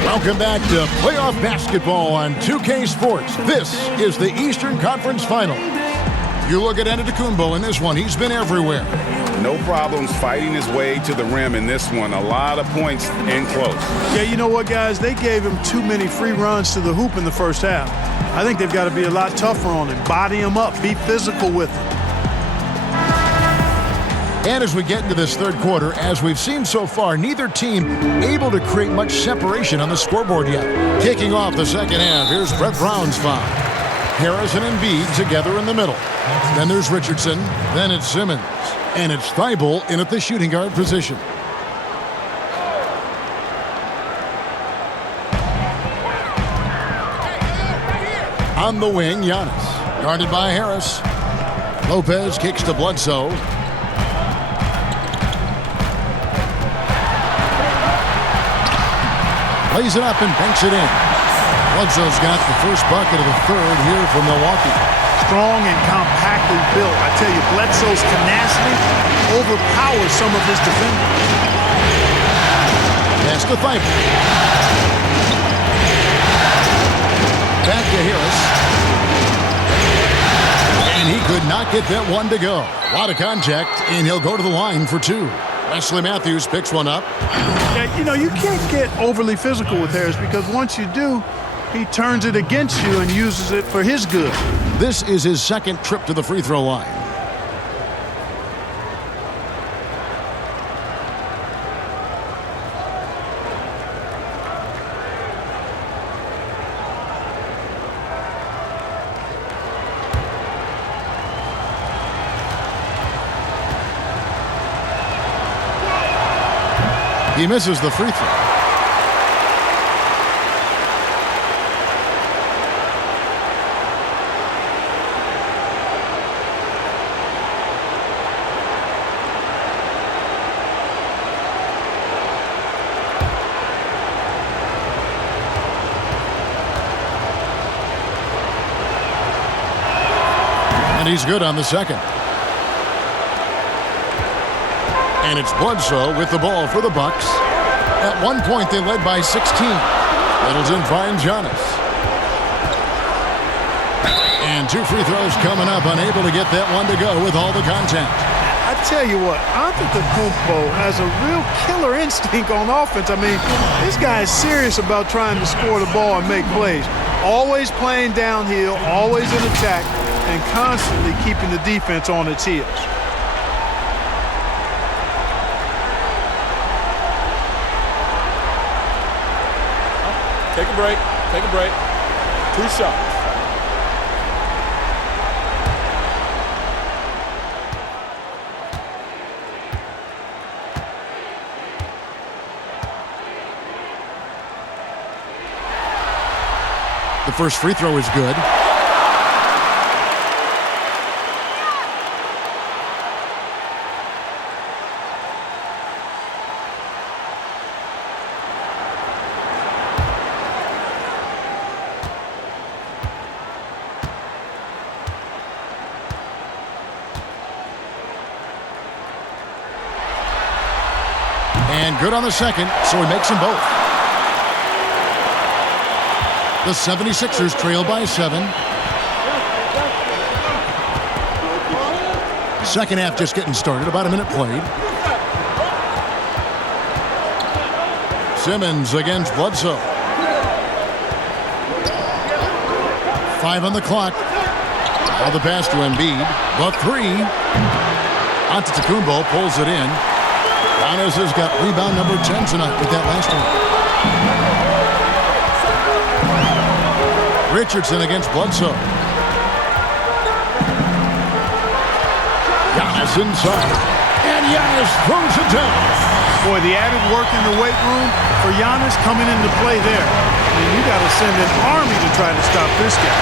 Welcome back to playoff basketball on 2K Sports. This is the Eastern Conference Final. You look at Antetokounmpo in this one. He's been everywhere. No problems fighting his way to the rim in this one. A lot of points in close. Yeah, you know what, guys? They gave him too many free runs to the hoop in the first half. I think they've got to be a lot tougher on him. Body him up. Be physical with him. And as we get into this third quarter, as we've seen so far, neither team able to create much separation on the scoreboard yet. Kicking off the second half, here's Brett Brown's foul. Harris and Embiid together in the middle. Then there's Richardson. Then it's Simmons. And it's Thibault in at the shooting guard position. On the wing, Giannis. Guarded by Harris. Lopez kicks to Bledsoe. Lays it up and banks it in. Bledsoe's got the first bucket of the third here for Milwaukee. Strong and compactly built. I tell you, Bledsoe's tenacity overpowers some of his defenders. Pass to Thibault. Back to Harris. And he could not get that one to go. A lot of contact, and he'll go to the line for two. Wesley Matthews picks one up. Yeah, you know, you can't get overly physical with Harris because once you do, he turns it against you and uses it for his good. This is his second trip to the free throw line. He misses the free throw. And he's good on the second. And it's Bledsoe with the ball for the Bucks. At one point, they led by 16. Middleton finds Giannis. And two free throws coming up, unable to get that one to go with all the contact. I tell you what, Antetokounmpo has a real killer instinct on offense. I mean, this guy is serious about trying to score the ball and make plays. Always playing downhill, always in attack, and constantly keeping the defense on its heels. Take a break. Take a break. 2 shots. The first free throw is good. And good on the second, so he makes them both. The 76ers trail by 7. Second half just getting started, about a minute played. Simmons against Bledsoe. 5 on the clock. Now the pass to Embiid. The 3. Antetokounmpo pulls it in. Giannis has got rebound number 10 tonight with that last one. Richardson against Bledsoe. Giannis inside. And Giannis throws it down. Boy, the added work in the weight room for Giannis coming into play there. I mean, you got to send an army to try to stop this guy.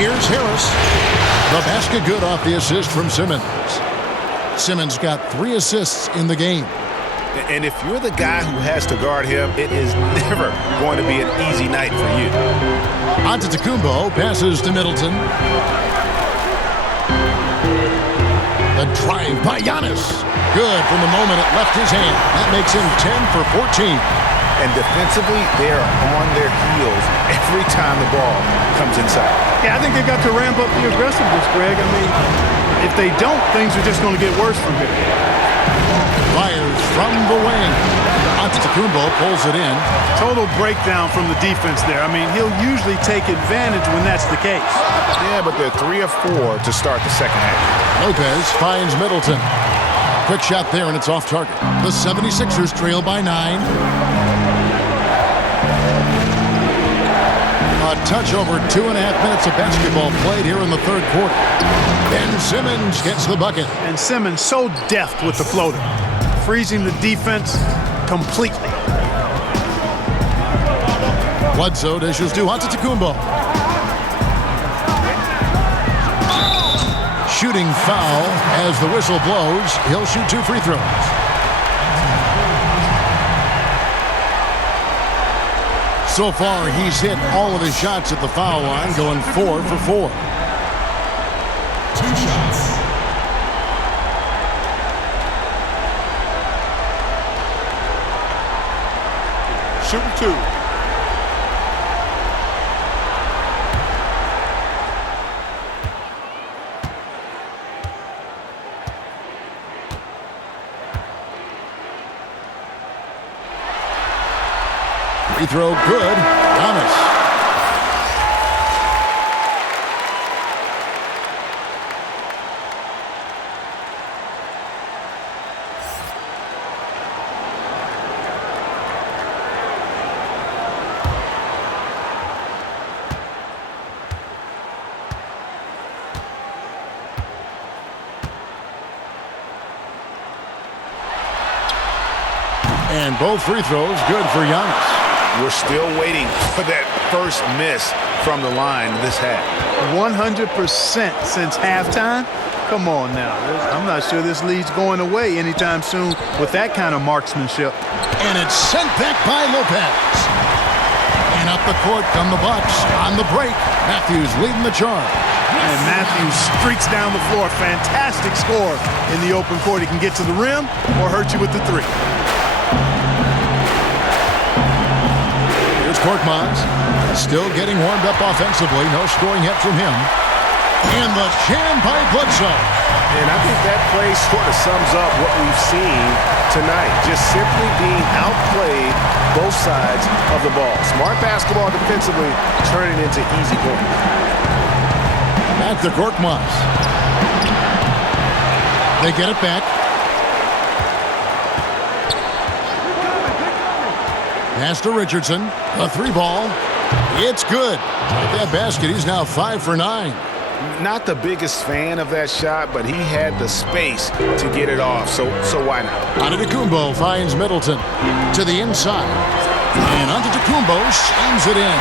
Here's Harris. The basket good off the assist from Simmons. Simmons got 3 assists in the game. And if you're the guy who has to guard him, it is never going to be an easy night for you. Antetokounmpo passes to Middleton. The drive by Giannis. Good from the moment it left his hand. That makes him 10 for 14. And defensively, they are on their heels every time the ball comes inside. Yeah, I think they've got to ramp up the aggressiveness, Greg. I mean, if they don't, things are just going to get worse from here. Fires from the wing. Antetokounmpo pulls it in. Total breakdown from the defense there. I mean, he'll usually take advantage when that's the case. Yeah, but they're 3 of 4 to start the second half. Lopez finds Middleton. Quick shot there, and it's off target. The 76ers trail by 9. A touch over 2.5 minutes of basketball played here in the third quarter. Ben Simmons gets the bucket. And Simmons so deft with the floater, freezing the defense completely. Bledsoe dishes to Antetokounmpo. Shooting foul as the whistle blows. He'll shoot 2 free throws. So far, he's hit all of his shots at the foul line, going 4 for 4. 2 shots. Shooting 2. Free throw good. Giannis. And both free throws good for Giannis. We're still waiting for that first miss from the line this half. 100% since halftime? Come on now. I'm not sure this lead's going away anytime soon with that kind of marksmanship. And it's sent back by Lopez. And up the court come the Bucks on the break. Matthews leading the charge. And Matthews streaks down the floor. Fantastic score in the open court. He can get to the rim or hurt you with the 3. Korkmaz still getting warmed up offensively. No scoring yet from him. And the jam by Bledsoe. And I think that play sort of sums up what we've seen tonight. Just simply being outplayed both sides of the ball. Smart basketball defensively, turning into easy points. Back to Korkmaz. They get it back. Pass to Richardson. A 3-ball. It's good. At that basket, he's now 5 for 9. Not the biggest fan of that shot, but he had the space to get it off, so why not? Antetokounmpo finds Middleton to the inside. And Antetokounmpo slams it in.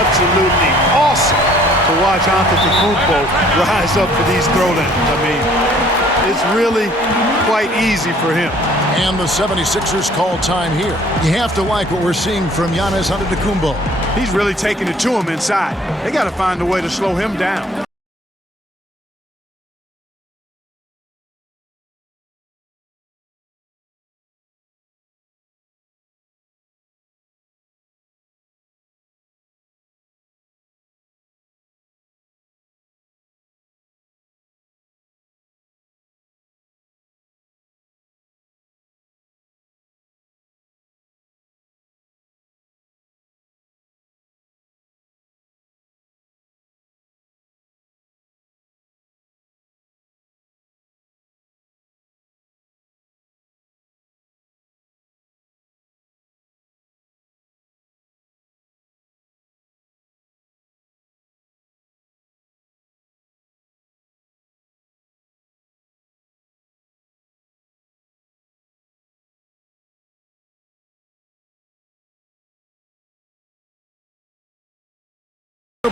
Absolutely awesome to watch Antetokounmpo rise up for these throwdowns. I mean, it's really quite easy for him. And the 76ers call time here. You have to like what we're seeing from Giannis Antetokounmpo. He's really taking it to him inside. They got to find a way to slow him down.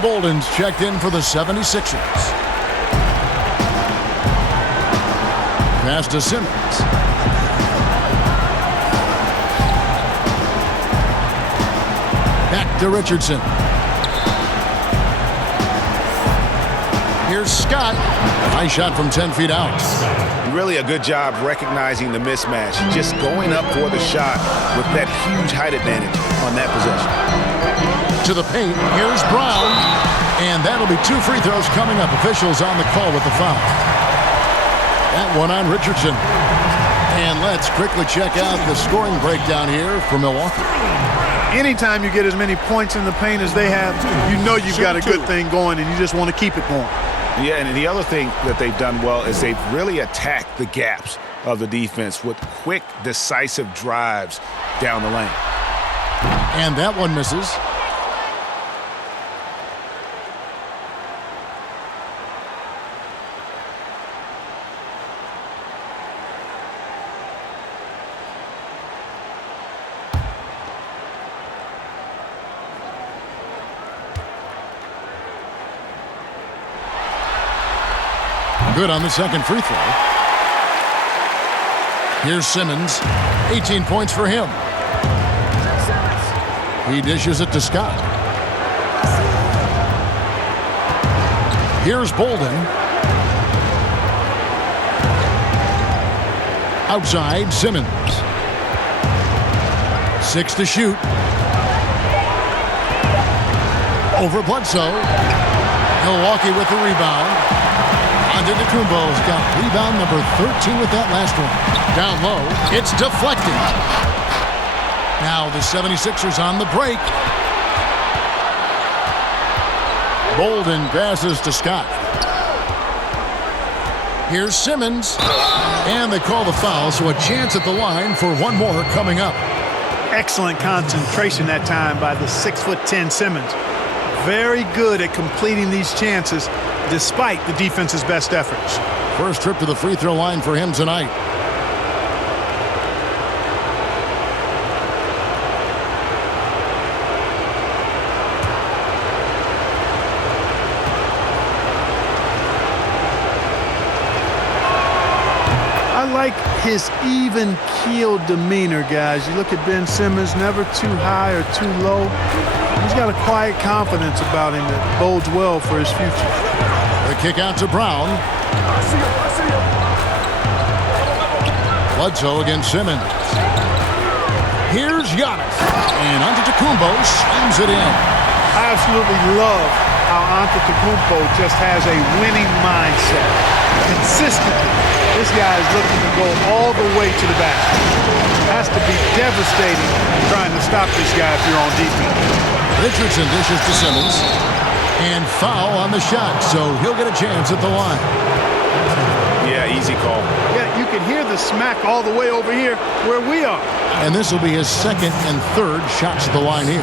Bolden's checked in for the 76ers. Pass to Simmons. Back to Richardson. Here's Scott. Nice shot from 10 feet out. Really a good job recognizing the mismatch, just going up for the shot with that huge height advantage on that possession. To the paint, here's Brown, and that'll be 2 free throws coming up. Officials on the call with the foul. That one on Richardson. And let's quickly check out the scoring breakdown here for Milwaukee. Anytime you get as many points in the paint as they have, you know you've got a good thing going, and you just want to keep it going. Yeah, and the other thing that they've done well is they've really attacked the gaps of the defense with quick, decisive drives down the lane. And that one misses. Good on the second free throw. Here's Simmons. 18 points for him. He dishes it to Scott. Here's Bolden. Outside, Simmons. 6 to shoot. Over Bledsoe. Milwaukee with the rebound. Antetokounmpo's got rebound number 13 with that last one. Down low, it's deflected. Now the 76ers on the break. Bolden passes to Scott. Here's Simmons. And they call the foul, so a chance at the line for one more coming up. Excellent concentration that time by the 6'10" Simmons. Very good at completing these chances despite the defense's best efforts. First trip to the free throw line for him tonight. I like his even-keeled demeanor, guys. You look at Ben Simmons, never too high or too low. He's got a quiet confidence about him that bodes well for his future. The kick out to Brown. Bledsoe against Simmons. Here's Giannis. And Antetokounmpo slams it in. I absolutely love how Antetokounmpo just has a winning mindset. Consistently, this guy is looking to go all the way to the basket. It has to be devastating trying to stop this guy if you're on defense. Richardson dishes to Simmons. And foul on the shot, so he'll get a chance at the line. Yeah, easy call. Yeah, you can hear the smack all the way over here where we are. And this will be his second and third shots at the line here.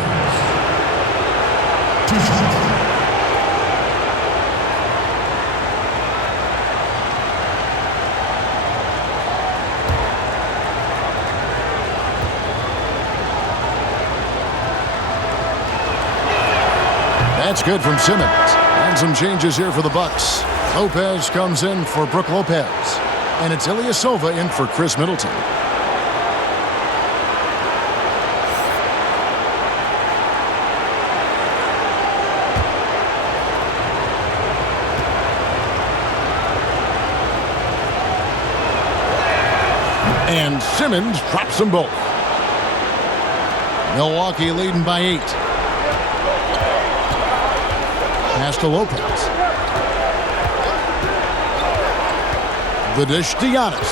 That's good from Simmons. And some changes here for the Bucks. Lopez comes in for Brook Lopez. And it's Ilyasova in for Chris Middleton. And Simmons drops them both. Milwaukee leading by 8. Pass to Lopez. The dish to Giannis.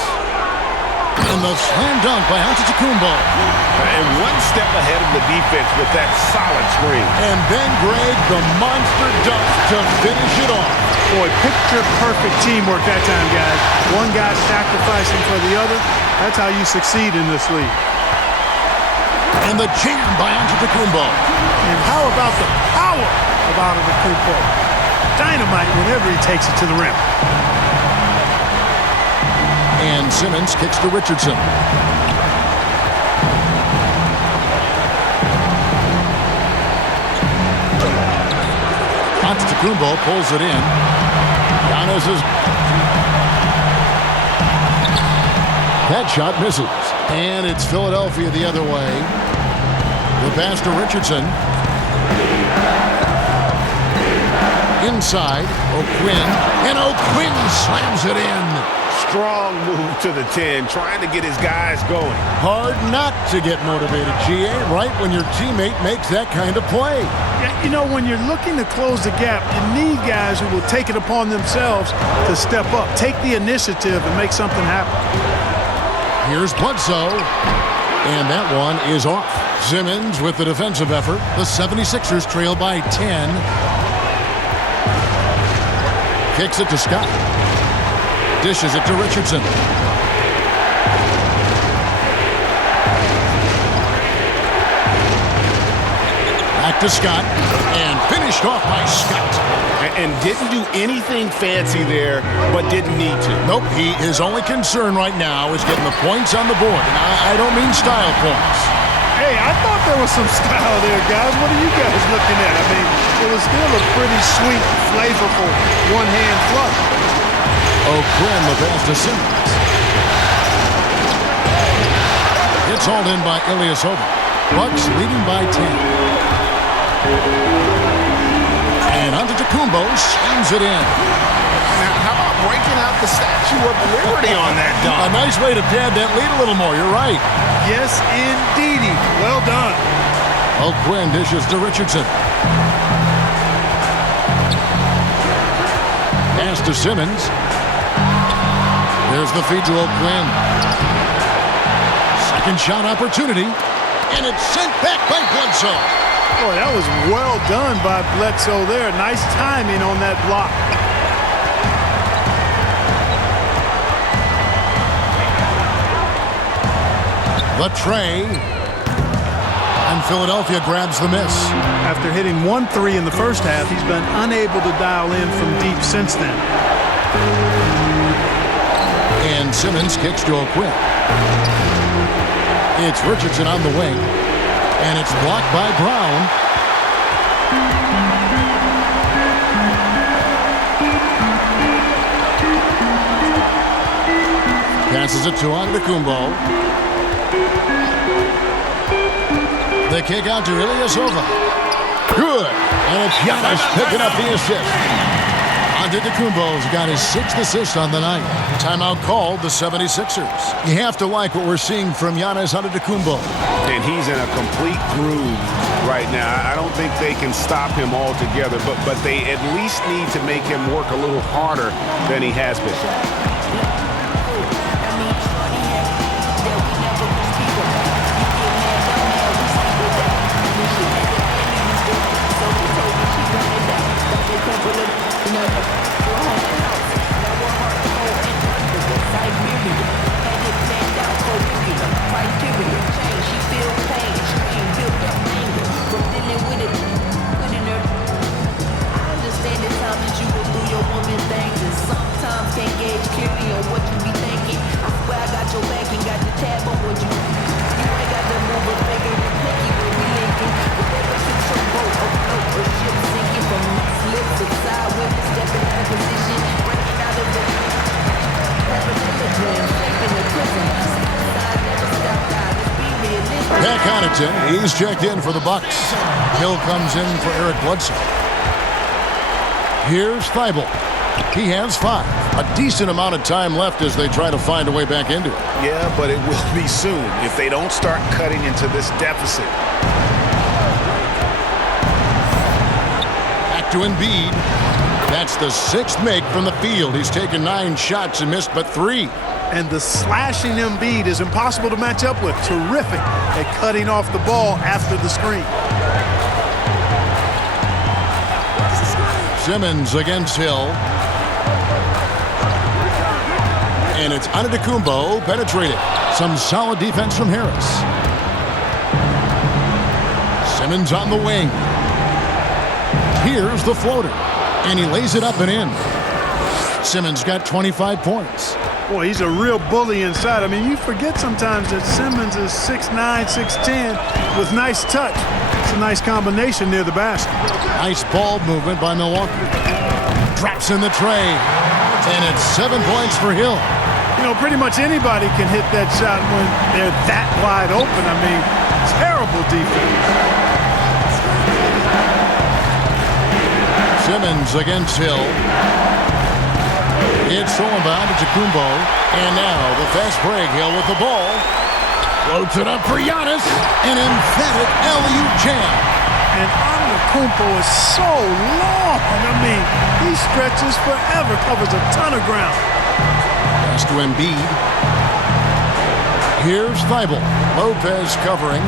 And the slam dunk by Antetokounmpo. And one step ahead of the defense with that solid screen. And then Greg, the monster dunk to finish it off. Boy, picture-perfect teamwork that time, guys. One guy sacrificing for the other. That's how you succeed in this league. And the jam by Antetokounmpo. And how about the power of Antetokounmpo? Dynamite whenever he takes it to the rim. And Simmons kicks to Richardson. Antetokounmpo pulls it in. Giannis is... That shot misses. And it's Philadelphia the other way. The pass to Richardson. Inside, O'Quinn. And O'Quinn slams it in. Strong move to the 10, trying to get his guys going. Hard not to get motivated, GA, right when your teammate makes that kind of play. Yeah, you know, when you're looking to close the gap, you need guys who will take it upon themselves to step up, take the initiative, and make something happen. Here's Bledsoe, and that one is off. Simmons with the defensive effort. The 76ers trail by 10. Kicks it to Scott. Dishes it to Richardson. Back to Scott, and finished off by Scott. And didn't do anything fancy there, but didn't need to. Nope, his only concern right now is getting the points on the board. And I don't mean style points. Hey, I thought there was some style there, guys. What are you guys looking at? I mean, it was still a pretty sweet, flavorful one-hand flush. O'Quinn, the pass to Simmons. It's hauled in by Ilyasova. Bucks leading by 10. And Antetokounmpo slams it in. Now, how about breaking out the Statue of Liberty on that dunk? A nice way to pad that lead a little more. You're right. Yes, indeedy. Well done. O'Quinn dishes to Richardson. Pass to Simmons. There's the feed to O'Quinn. Second shot opportunity. And it's sent back by Bledsoe. Boy, that was well done by Bledsoe there. Nice timing on that block. The tray. And Philadelphia grabs the miss. After hitting 1 3 in the first half, he's been unable to dial in from deep since then. And Simmons kicks to O'Quinn. It's Richardson on the wing. And it's blocked by Brown. Passes it to Antetokounmpo. The kick out to Ilyasova. Good. And it's Giannis picking up the assist. Antetokounmpo's got his 6th assist on the night. Timeout called the 76ers. You have to like what we're seeing from Giannis Antetokounmpo. And he's in a complete groove right now. I don't think they can stop him altogether, but they at least need to make him work a little harder than he has been. Back Connaughton, he's checked in for the Bucks. Hill comes in for Eric Bledsoe. Here's Thibault. He has 5. A decent amount of time left as they try to find a way back into it. Yeah, but it will be soon if they don't start cutting into this deficit. Back to Embiid. That's the 6th make from the field. He's taken 9 shots and missed but 3. And the slashing Embiid is impossible to match up with. Terrific at cutting off the ball after the screen. Simmons against Hill. And it's Antetokounmpo penetrated. Some solid defense from Harris. Simmons on the wing. Here's the floater. And he lays it up and in. Simmons got 25 points. Boy, he's a real bully inside. I mean, you forget sometimes that Simmons is 6'9", 6'10", with nice touch. It's a nice combination near the basket. Nice ball movement by Milwaukee. Drops in the tray. And it's 7 points for Hill. You know, pretty much anybody can hit that shot when they're that wide open. I mean, terrible defense. Simmons against Hill. It's thrown by Antetokounmpo. And now the fast break. Hill with the ball. Floats it up for Giannis. An emphatic alley-oop jam. And Antetokounmpo is so long. I mean, he stretches forever, covers a ton of ground. Pass to Embiid. Here's Thibault. Lopez covering.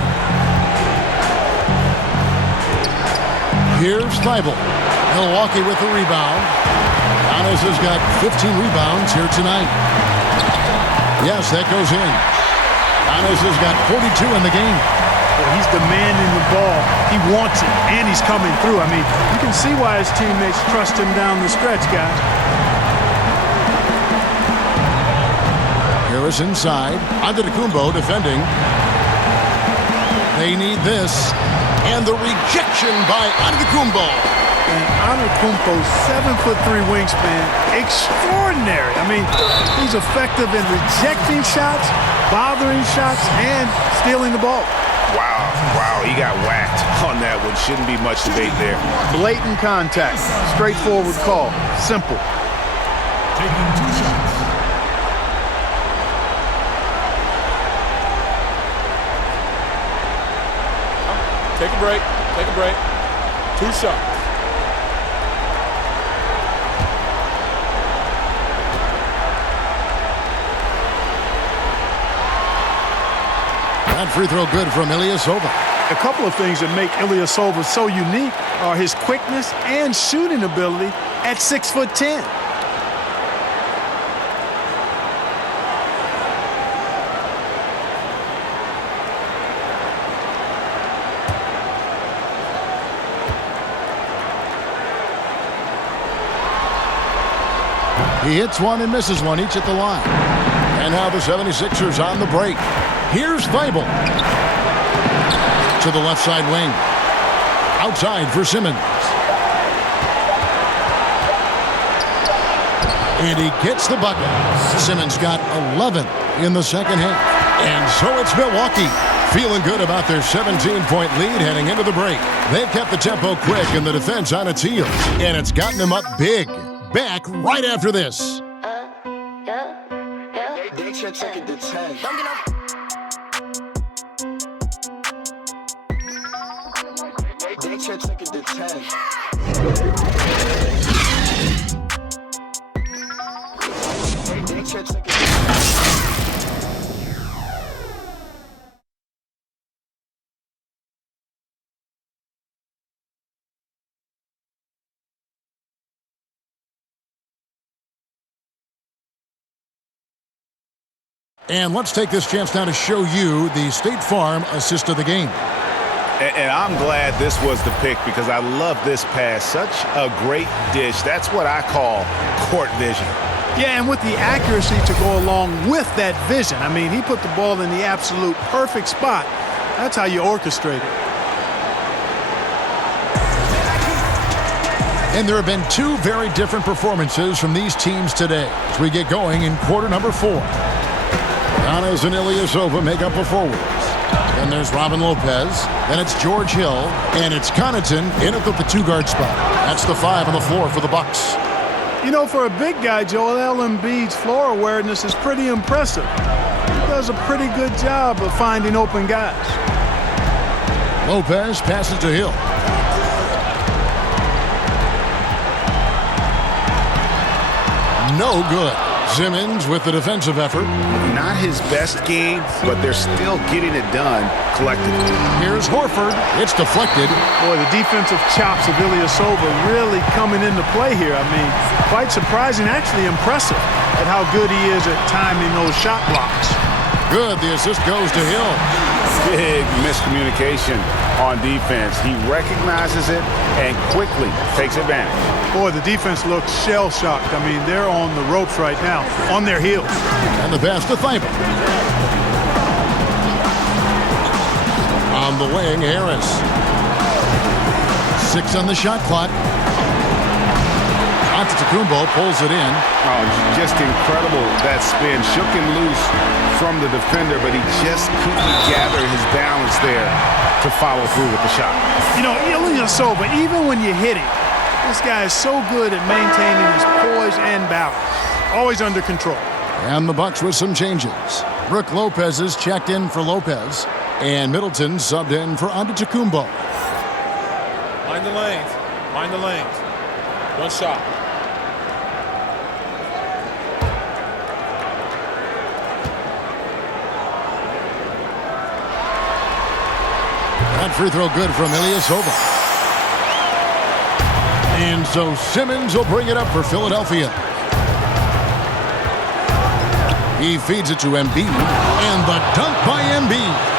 Here's Thibault. Milwaukee with the rebound. Giannis has got 15 rebounds here tonight. Yes, that goes in. Giannis has got 42 in the game. Well, he's demanding the ball. He wants it, and he's coming through. I mean, you can see why his teammates trust him down the stretch, guys. Harris inside. Antetokounmpo defending. They need this. And the rejection by Antetokounmpo. And Antetokounmpo's 7'3" wingspan, extraordinary. I mean, he's effective in rejecting shots, bothering shots, and stealing the ball. Wow, he got whacked on that one. Shouldn't be much debate there. Blatant contact, straightforward call, simple. Taking 2 shots. Take a break. Take a break. 2 shots. That free throw good from Ilyasova. A couple of things that make Ilyasova so unique are his quickness and shooting ability at 6'10". He hits one and misses one, each at the line. And now the 76ers on the break. Here's Thibault. To the left side wing. Outside for Simmons. And he gets the bucket. Simmons got 11 in the second half. And so it's Milwaukee. Feeling good about their 17-point lead heading into the break. They've kept the tempo quick and the defense on its heels. And it's gotten them up big. Back right after this. And let's take this chance now to show you the State Farm assist of the game. And I'm glad this was the pick because I love this pass. Such a great dish. That's what I call court vision. Yeah, and with the accuracy to go along with that vision. I mean, he put the ball in the absolute perfect spot. That's how you orchestrate it. And there have been 2 very different performances from these teams today as we get going in quarter number 4. Giannis and Ilyasova make up the forwards. Then there's Robin Lopez. Then it's George Hill. And it's Connaughton in at the 2-guard spot. That's the 5 on the floor for the Bucks. You know, for a big guy, Joel Embiid's floor awareness is pretty impressive. He does a pretty good job of finding open guys. Lopez passes to Hill. No good. Simmons with the defensive effort. Not his best game, but they're still getting it done collectively. Here's Horford. It's deflected. Boy, the defensive chops of Ilyasova really coming into play here. I mean, quite surprising, actually impressive at how good he is at timing those shot blocks. Good. The assist goes to Hill. Big miscommunication on defense. He recognizes it and quickly takes advantage. Boy, the defense looks shell-shocked. I mean, they're on the ropes right now, on their heels. And the pass to Thibault. On the wing, Harris. 6 on the shot clock. Antetokounmpo pulls it in. Oh, just incredible, that spin. Shook him loose from the defender, but he just couldn't gather his balance there to follow through with the shot. You know, Ilyasova, even when you hit him, this guy is so good at maintaining his poise and balance. Always under control. And the Bucks with some changes. Brook Lopez is checked in for Lopez. And Middleton subbed in for Antetokounmpo. Mind the lanes. Mind the lanes. One shot. That free throw good from Ilyasova. And so Simmons will bring it up for Philadelphia. He feeds it to Embiid. And the dunk by Embiid.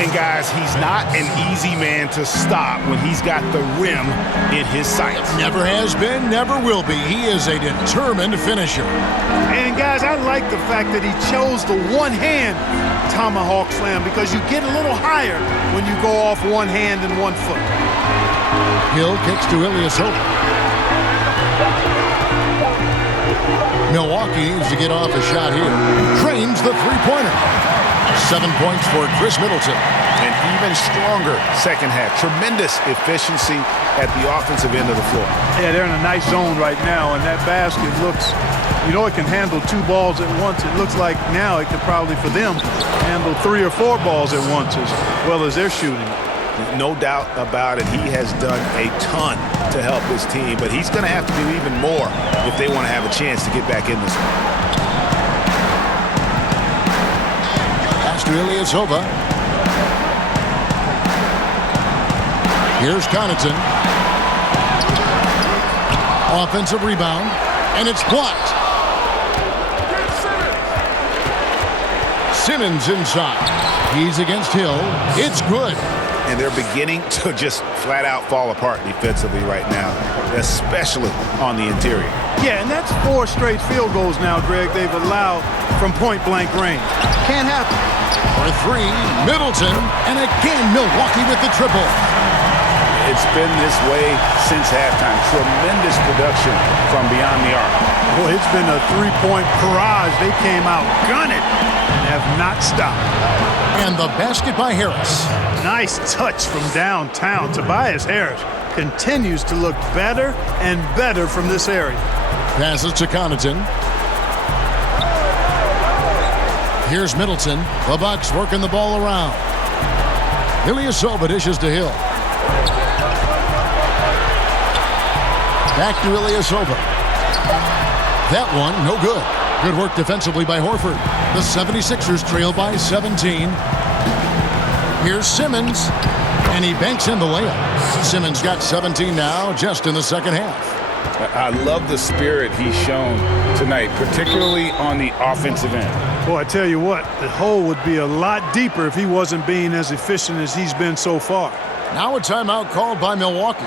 And guys, he's not an easy man to stop when he's got the rim in his sights. Never has been, never will be. He is a determined finisher. And guys, I like the fact that he chose the one-hand tomahawk slam because you get a little higher when you go off one hand and one foot. Hill kicks to Ilyasova. Milwaukee needs to get off a shot here. Drains the three-pointer. 7 points for Chris Middleton. An even stronger second half. Tremendous efficiency at the offensive end of the floor. Yeah, they're in a nice zone right now, and that basket looks, you know, it can handle 2 balls at once. It looks like now it could probably, for them, handle 3 or 4 balls at once as well as they're shooting. No doubt about it. He has done a ton to help his team, but he's going to have to do even more if they want to have a chance to get back in this one. To Ilyasova. Here's Connaughton. Offensive rebound, and it's blocked. Simmons inside. He's against Hill. It's good. And they're beginning to just flat out fall apart defensively right now, especially on the interior. Yeah, and that's 4 straight field goals now, Greg, they've allowed from point-blank range. Can't happen. For 3, Middleton, and again Milwaukee with the triple. It's been this way since halftime. Tremendous production from beyond the arc. Boy, it's been a 3-point barrage. They came out gunning and have not stopped. And the basket by Harris. Nice touch from downtown. Tobias Harris continues to look better and better from this area. Passes to Connaughton. Here's Middleton. The Bucks working the ball around. Ilyasova dishes to Hill. Back to Ilyasova. That one, no good. Good work defensively by Horford. The 76ers trail by 17. Here's Simmons, and he banks in the layup. Simmons got 17 now, just in the second half. I love the spirit he's shown tonight, particularly on the offensive end. Boy, I tell you what, the hole would be a lot deeper if he wasn't being as efficient as he's been so far. Now a timeout called by Milwaukee.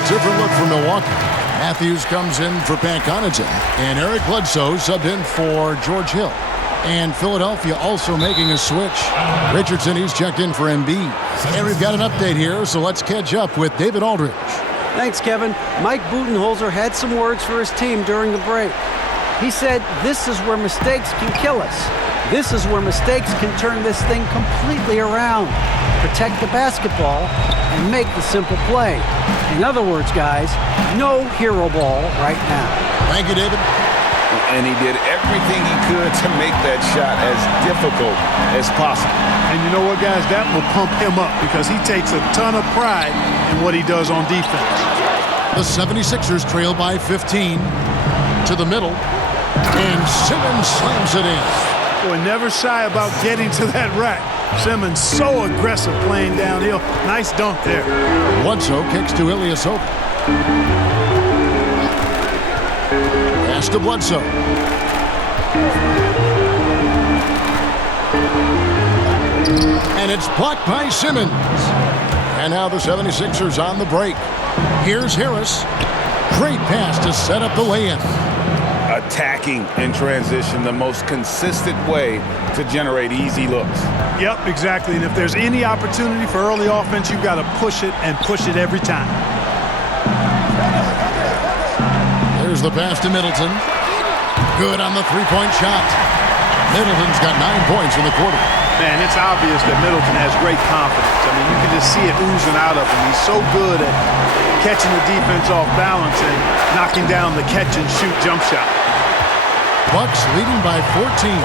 A different look for Milwaukee. Matthews comes in for Pat Connaughton, and Eric Bledsoe subbed in for George Hill. And Philadelphia also making a switch. Richardson, he's checked in for Embiid. And we've got an update here, so let's catch up with David Aldridge. Thanks, Kevin. Mike Budenholzer had some words for his team during the break. He said, "This is where mistakes can kill us. This is where mistakes can turn this thing completely around. Protect the basketball and make the simple play." In other words, guys, no hero ball right now. Thank you, David. And he did everything he could to make that shot as difficult as possible. And you know what, guys? That will pump him up because he takes a ton of pride in what he does on defense. The 76ers trail by 15 to the middle, and Simmons slams it in. Boy, never shy about getting to that rack. Simmons so aggressive playing downhill. Nice dunk there. Bledsoe kicks to Ilyasova. Pass to Bledsoe. And it's blocked by Simmons. And now the 76ers on the break. Here's Harris. Great pass to set up the lay-in. Attacking in transition, the most consistent way to generate easy looks. Yep, exactly. And if there's any opportunity for early offense, you've got to push it and push it every time. There's the pass to Middleton. Good on the three-point shot. Middleton's got 9 points in the quarter. Man, it's obvious that Middleton has great confidence. I mean, you can just see it oozing out of him. He's so good at catching the defense off balance and knocking down the catch-and-shoot jump shot. Bucks leading by 14.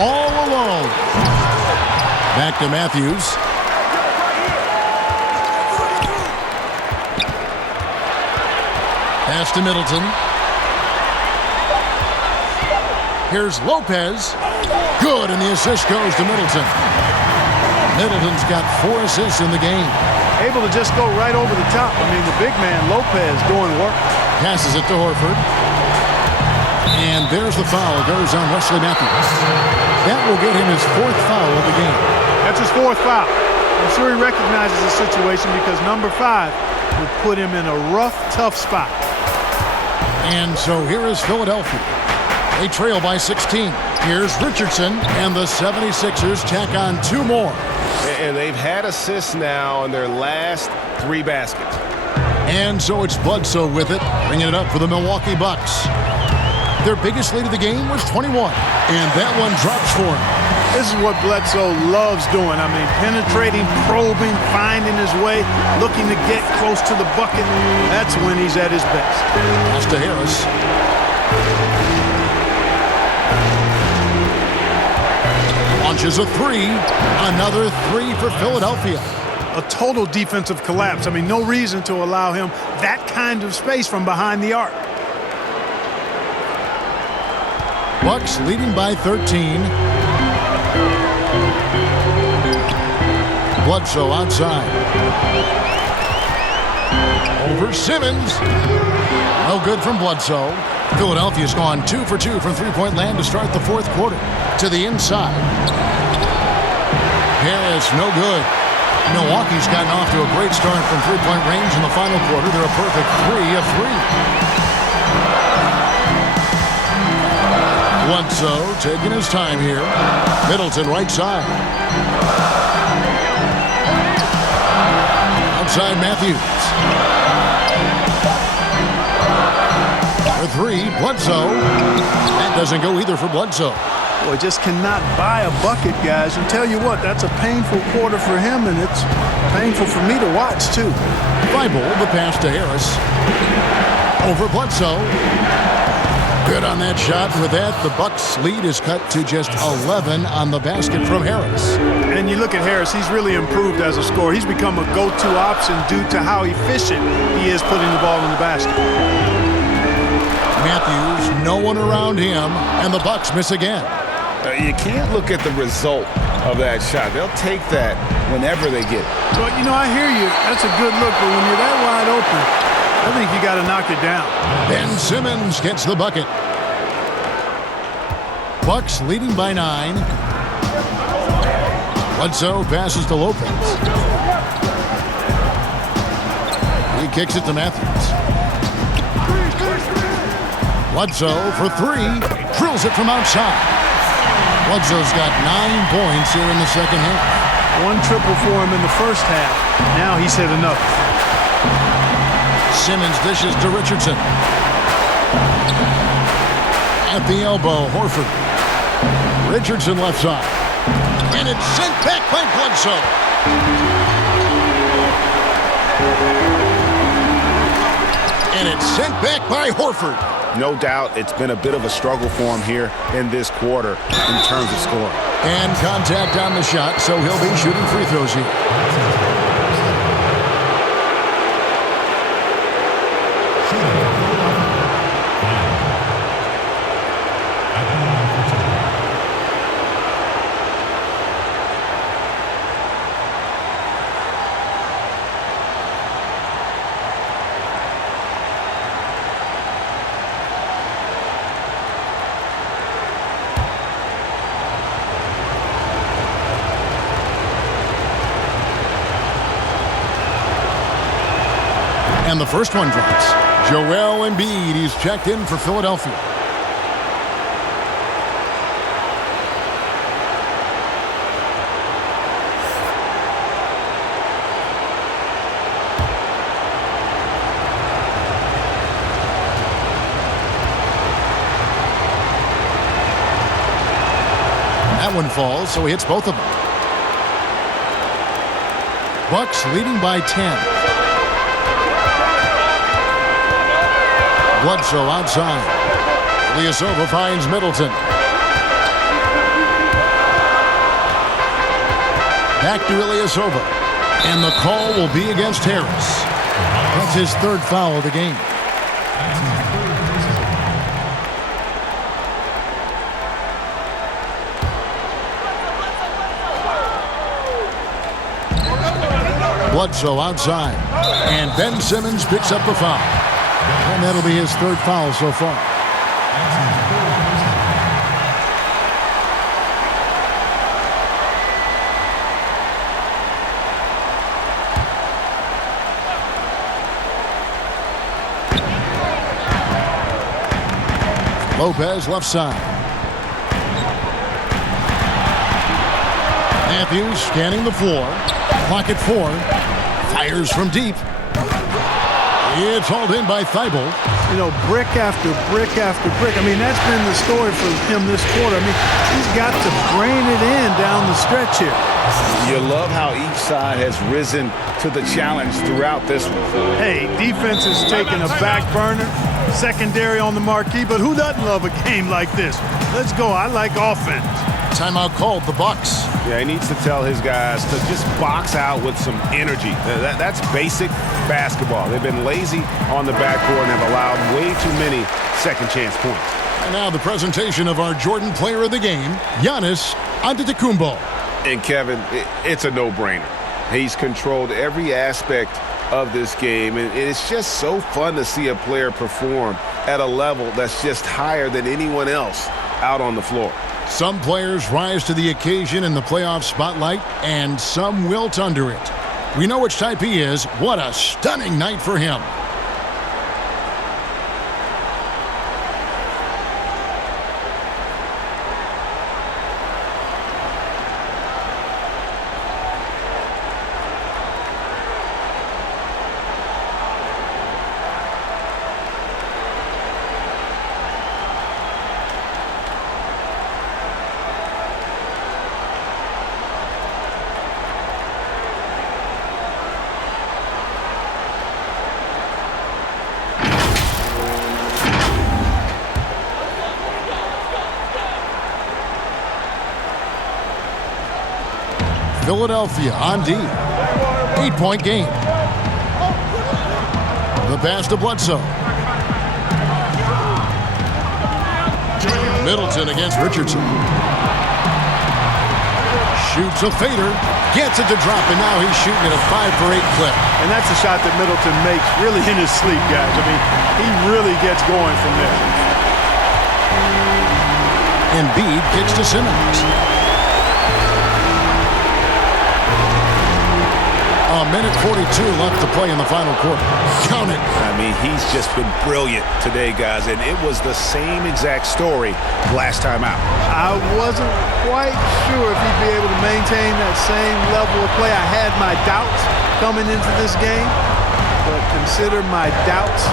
All alone. Back to Matthews. Pass to Middleton. Here's Lopez. Good, and the assist goes to Middleton. Middleton's got 4 assists in the game. Able to just go right over the top. I mean, the big man, Lopez, doing work. Passes it to Horford. And there's the foul. Goes on Wesley Matthews. That will get him his 4th foul of the game. That's his 4th foul. I'm sure he recognizes the situation because number 5 would put him in a rough, tough spot. And so here is Philadelphia. They trail by 16. Here's Richardson, and the 76ers tack on 2 more. And they've had assists now in their last 3 baskets. And so it's Bledsoe with it, bringing it up for the Milwaukee Bucks. Their biggest lead of the game was 21, and that one drops for him. This is what Bledsoe loves doing. I mean, penetrating, probing, finding his way, looking to get close to the bucket. That's when he's at his best. Pass to Harris. Launches a 3. Another 3 for Philadelphia. A total defensive collapse. I mean, no reason to allow him that kind of space from behind the arc. Bucks leading by 13. Bledsoe outside. Over Simmons. No good from Bledsoe. Philadelphia's gone 2 for 2 from three-point land to start the 4th quarter. To the inside. Harris, no good. Milwaukee's gotten off to a great start from three-point range in the final quarter. They're a perfect 3 of 3. Bledsoe taking his time here. Middleton right side. Outside Matthews. For 3, Bledsoe. That doesn't go either for Bledsoe. Boy, just cannot buy a bucket, guys. And tell you what, that's a painful quarter for him, and it's painful for me to watch, too. Thibault, the pass to Harris. Over Bledsoe. Good on that shot. With that, the Bucks' lead is cut to just 11 on the basket from Harris. And you look at Harris, he's really improved as a scorer. He's become a go-to option due to how efficient he is putting the ball in the basket. Matthews, no one around him, and the Bucks miss again. You can't look at the result of that shot. They'll take that whenever they get it. Well, you know, I hear you. That's a good look, but when you're that wide open, I think you got to knock it down. Ben Simmons gets the bucket. Bucks leading by 9. Bledsoe passes to Lopez. He kicks it to Matthews. Bledsoe for three. Drills it from outside. Bledsoe's got 9 points here in the second half. One triple for him in the first half. Now he's hit another. Simmons dishes to Richardson. At the elbow, Horford. Richardson left side. And it's sent back by Bledsoe. And it's sent back by Horford. No doubt it's been a bit of a struggle for him here in this quarter in terms of scoring. And contact on the shot, so he'll be shooting free throws here. And the first one drops. Joel Embiid, he's checked in for Philadelphia. That one falls, so he hits both of them. Bucks leading by 10. Bledsoe outside. Ilyasova finds Middleton. Back to Ilyasova. And the call will be against Harris. That's his third foul of the game. Bledsoe outside. And Ben Simmons picks up the foul. And that'll be his third foul so far. Lopez left side. Matthews scanning the floor. Clock at 4. Fires from deep. It's hauled in by Thibault. You know, brick after brick after brick. I mean, that's been the story for him this quarter. I mean, he's got to brain it in down the stretch here. You love how each side has risen to the challenge throughout this one. Hey, defense is taking a back burner, secondary on the marquee, but who doesn't love a game like this? Let's go. I like offense. Timeout called, the Bucks. Yeah, he needs to tell his guys to just box out with some energy. That's basic basketball. They've been lazy on the backcourt and have allowed way too many second chance points. And now the presentation of our Jordan player of the game, Giannis Antetokounmpo. And Kevin, it's a no-brainer. He's controlled every aspect of this game, and it's just so fun to see a player perform at a level that's just higher than anyone else out on the floor. Some players rise to the occasion in the playoff spotlight, and some wilt under it. We know which type he is. What a stunning night for him. Philadelphia on D. 8-point game. The pass to Bledsoe. Middleton against Richardson. Shoots a fader. Gets it to drop, and now he's shooting at a 5-for-8 clip. And that's a shot that Middleton makes really in his sleep, guys. I mean, he really gets going from there. Embiid kicks to Simmons. A minute 42 left to play in the final quarter. Count it. I mean, he's just been brilliant today, guys, and it was the same exact story last time out. I wasn't quite sure if he'd be able to maintain that same level of play. I had my doubts coming into this game, but consider my doubts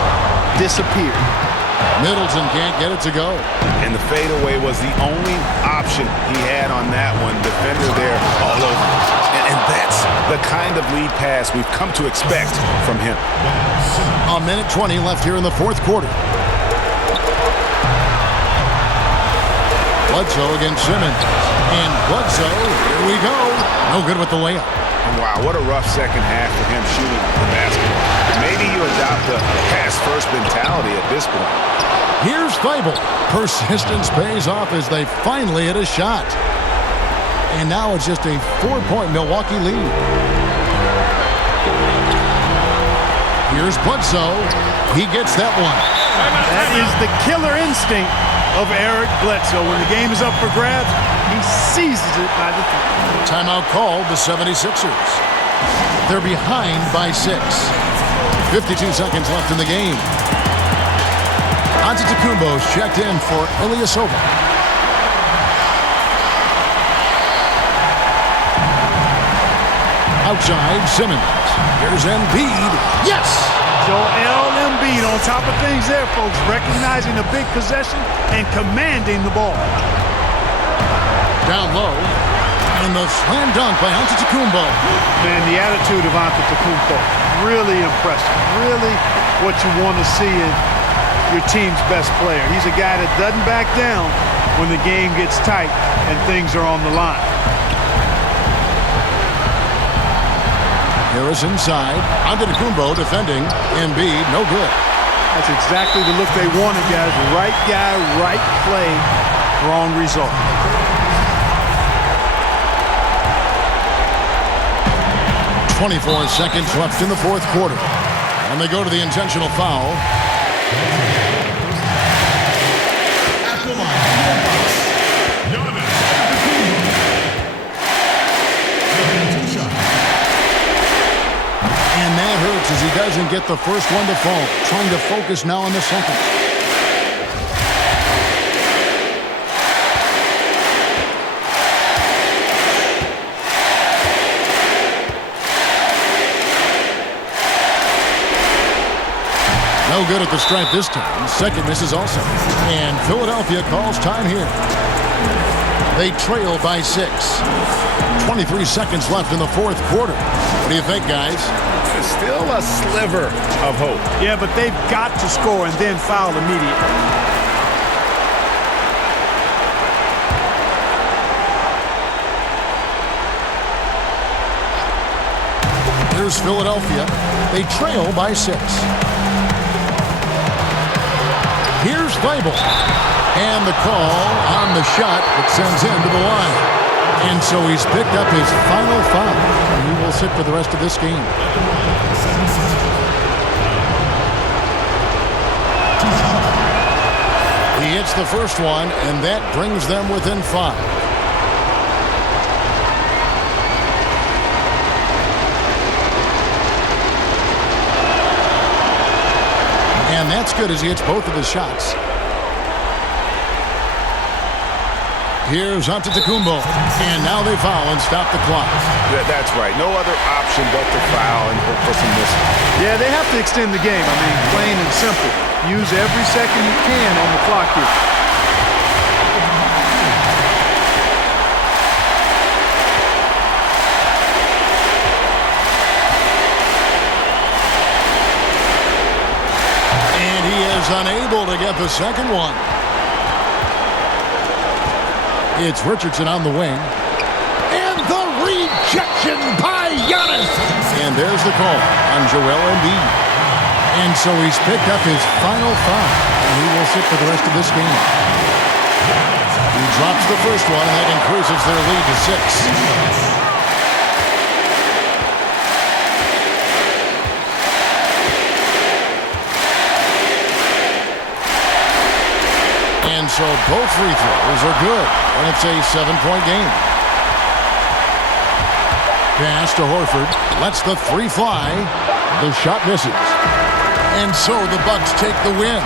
disappeared. Middleton can't get it to go. And the fadeaway was the only option he had on that one. Defender there all over. And that's the kind of lead pass we've come to expect from him. A minute 20 left here in the fourth quarter. Bledsoe against Simmons. And Bledsoe, here we go. No good with the layup. Wow, what a rough second half for him shooting the basketball. Maybe you adopt the pass-first mentality at this point. Here's Thibault. Persistence pays off as they finally hit a shot. And now it's just a 4-point Milwaukee lead. Here's Bledsoe. He gets that one. That is the killer instinct of Eric Bledsoe. When the game is up for grabs, he seizes it by the three. Timeout called the 76ers. They're behind by 6. 52 seconds left in the game. Antetokounmpo's checked in for Ilyasova. Outside, Simmons. Here's Embiid. Yes! Joel Embiid on top of things there, folks. Recognizing a big possession and commanding the ball. Down low. And the slam dunk by Antetokounmpo. Man, the attitude of Antetokounmpo, really impressive. Really what you want to see in your team's best player. He's a guy that doesn't back down when the game gets tight and things are on the line. Harris inside. Antetokounmpo defending. Embiid, no good. That's exactly the look they wanted, guys. Right guy, right play, wrong result. 24 seconds left in the fourth quarter. And they go to the intentional foul. And that hurts as he doesn't get the first one to fall. Trying to focus now on the second. No good at the stripe this time. Second misses also. And Philadelphia calls time here. They trail by 6. 23 seconds left in the fourth quarter. What do you think, guys? Still a sliver of hope. Yeah, but they've got to score and then foul immediately. Here's Philadelphia. They trail by 6. Here's Thibault. And the call on the shot that sends him to the line. And so he's picked up his final foul. And he will sit for the rest of this game. He hits the first one, and that brings them within 5. And that's good as he hits both of his shots. Here's Antetokounmpo. And now they foul and stop the clock. That's right. No other option but to foul and hope for some misses. Yeah, they have to extend the game. I mean, plain and simple. Use every second you can on the clock here. And he is unable to get the second one. It's Richardson on the wing. And the rejection by Giannis. And there's the call on Joel Embiid. And so he's picked up his final foul. And he will sit for the rest of this game. He drops the first one, and that increases their lead to 6. And so both free throws are good, and it's a 7-point game. Pass to Horford. Lets the three fly. The shot misses. And so the Bucks take the win.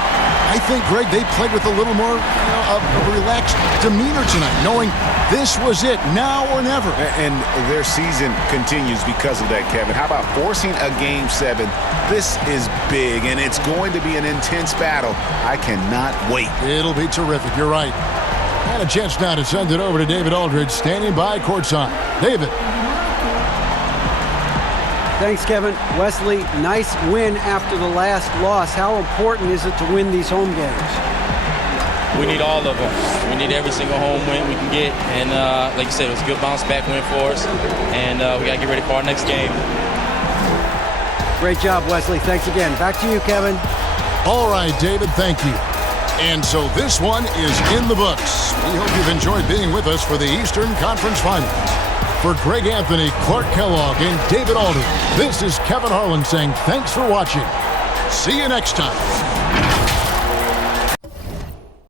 I think, Greg, they played with a little more of a relaxed demeanor tonight, knowing this was it, now or never. And their season continues because of that, Kevin. How about forcing a Game 7? This is big, and it's going to be an intense battle. I cannot wait. It'll be terrific. You're right. And a chance now to send it over to David Aldridge, standing by courtside. David. Thanks, Kevin. Wesley, nice win after the last loss. How important is it to win these home games? We need all of them. We need every single home win we can get. And like you said, it was a good bounce-back win for us. And we got to get ready for our next game. Great job, Wesley. Thanks again. Back to you, Kevin. All right, David, thank you. And so this one is in the books. We hope you've enjoyed being with us for the Eastern Conference Finals. For Greg Anthony, Clark Kellogg, and David Aldridge, this is Kevin Harlan saying thanks for watching. See you next time.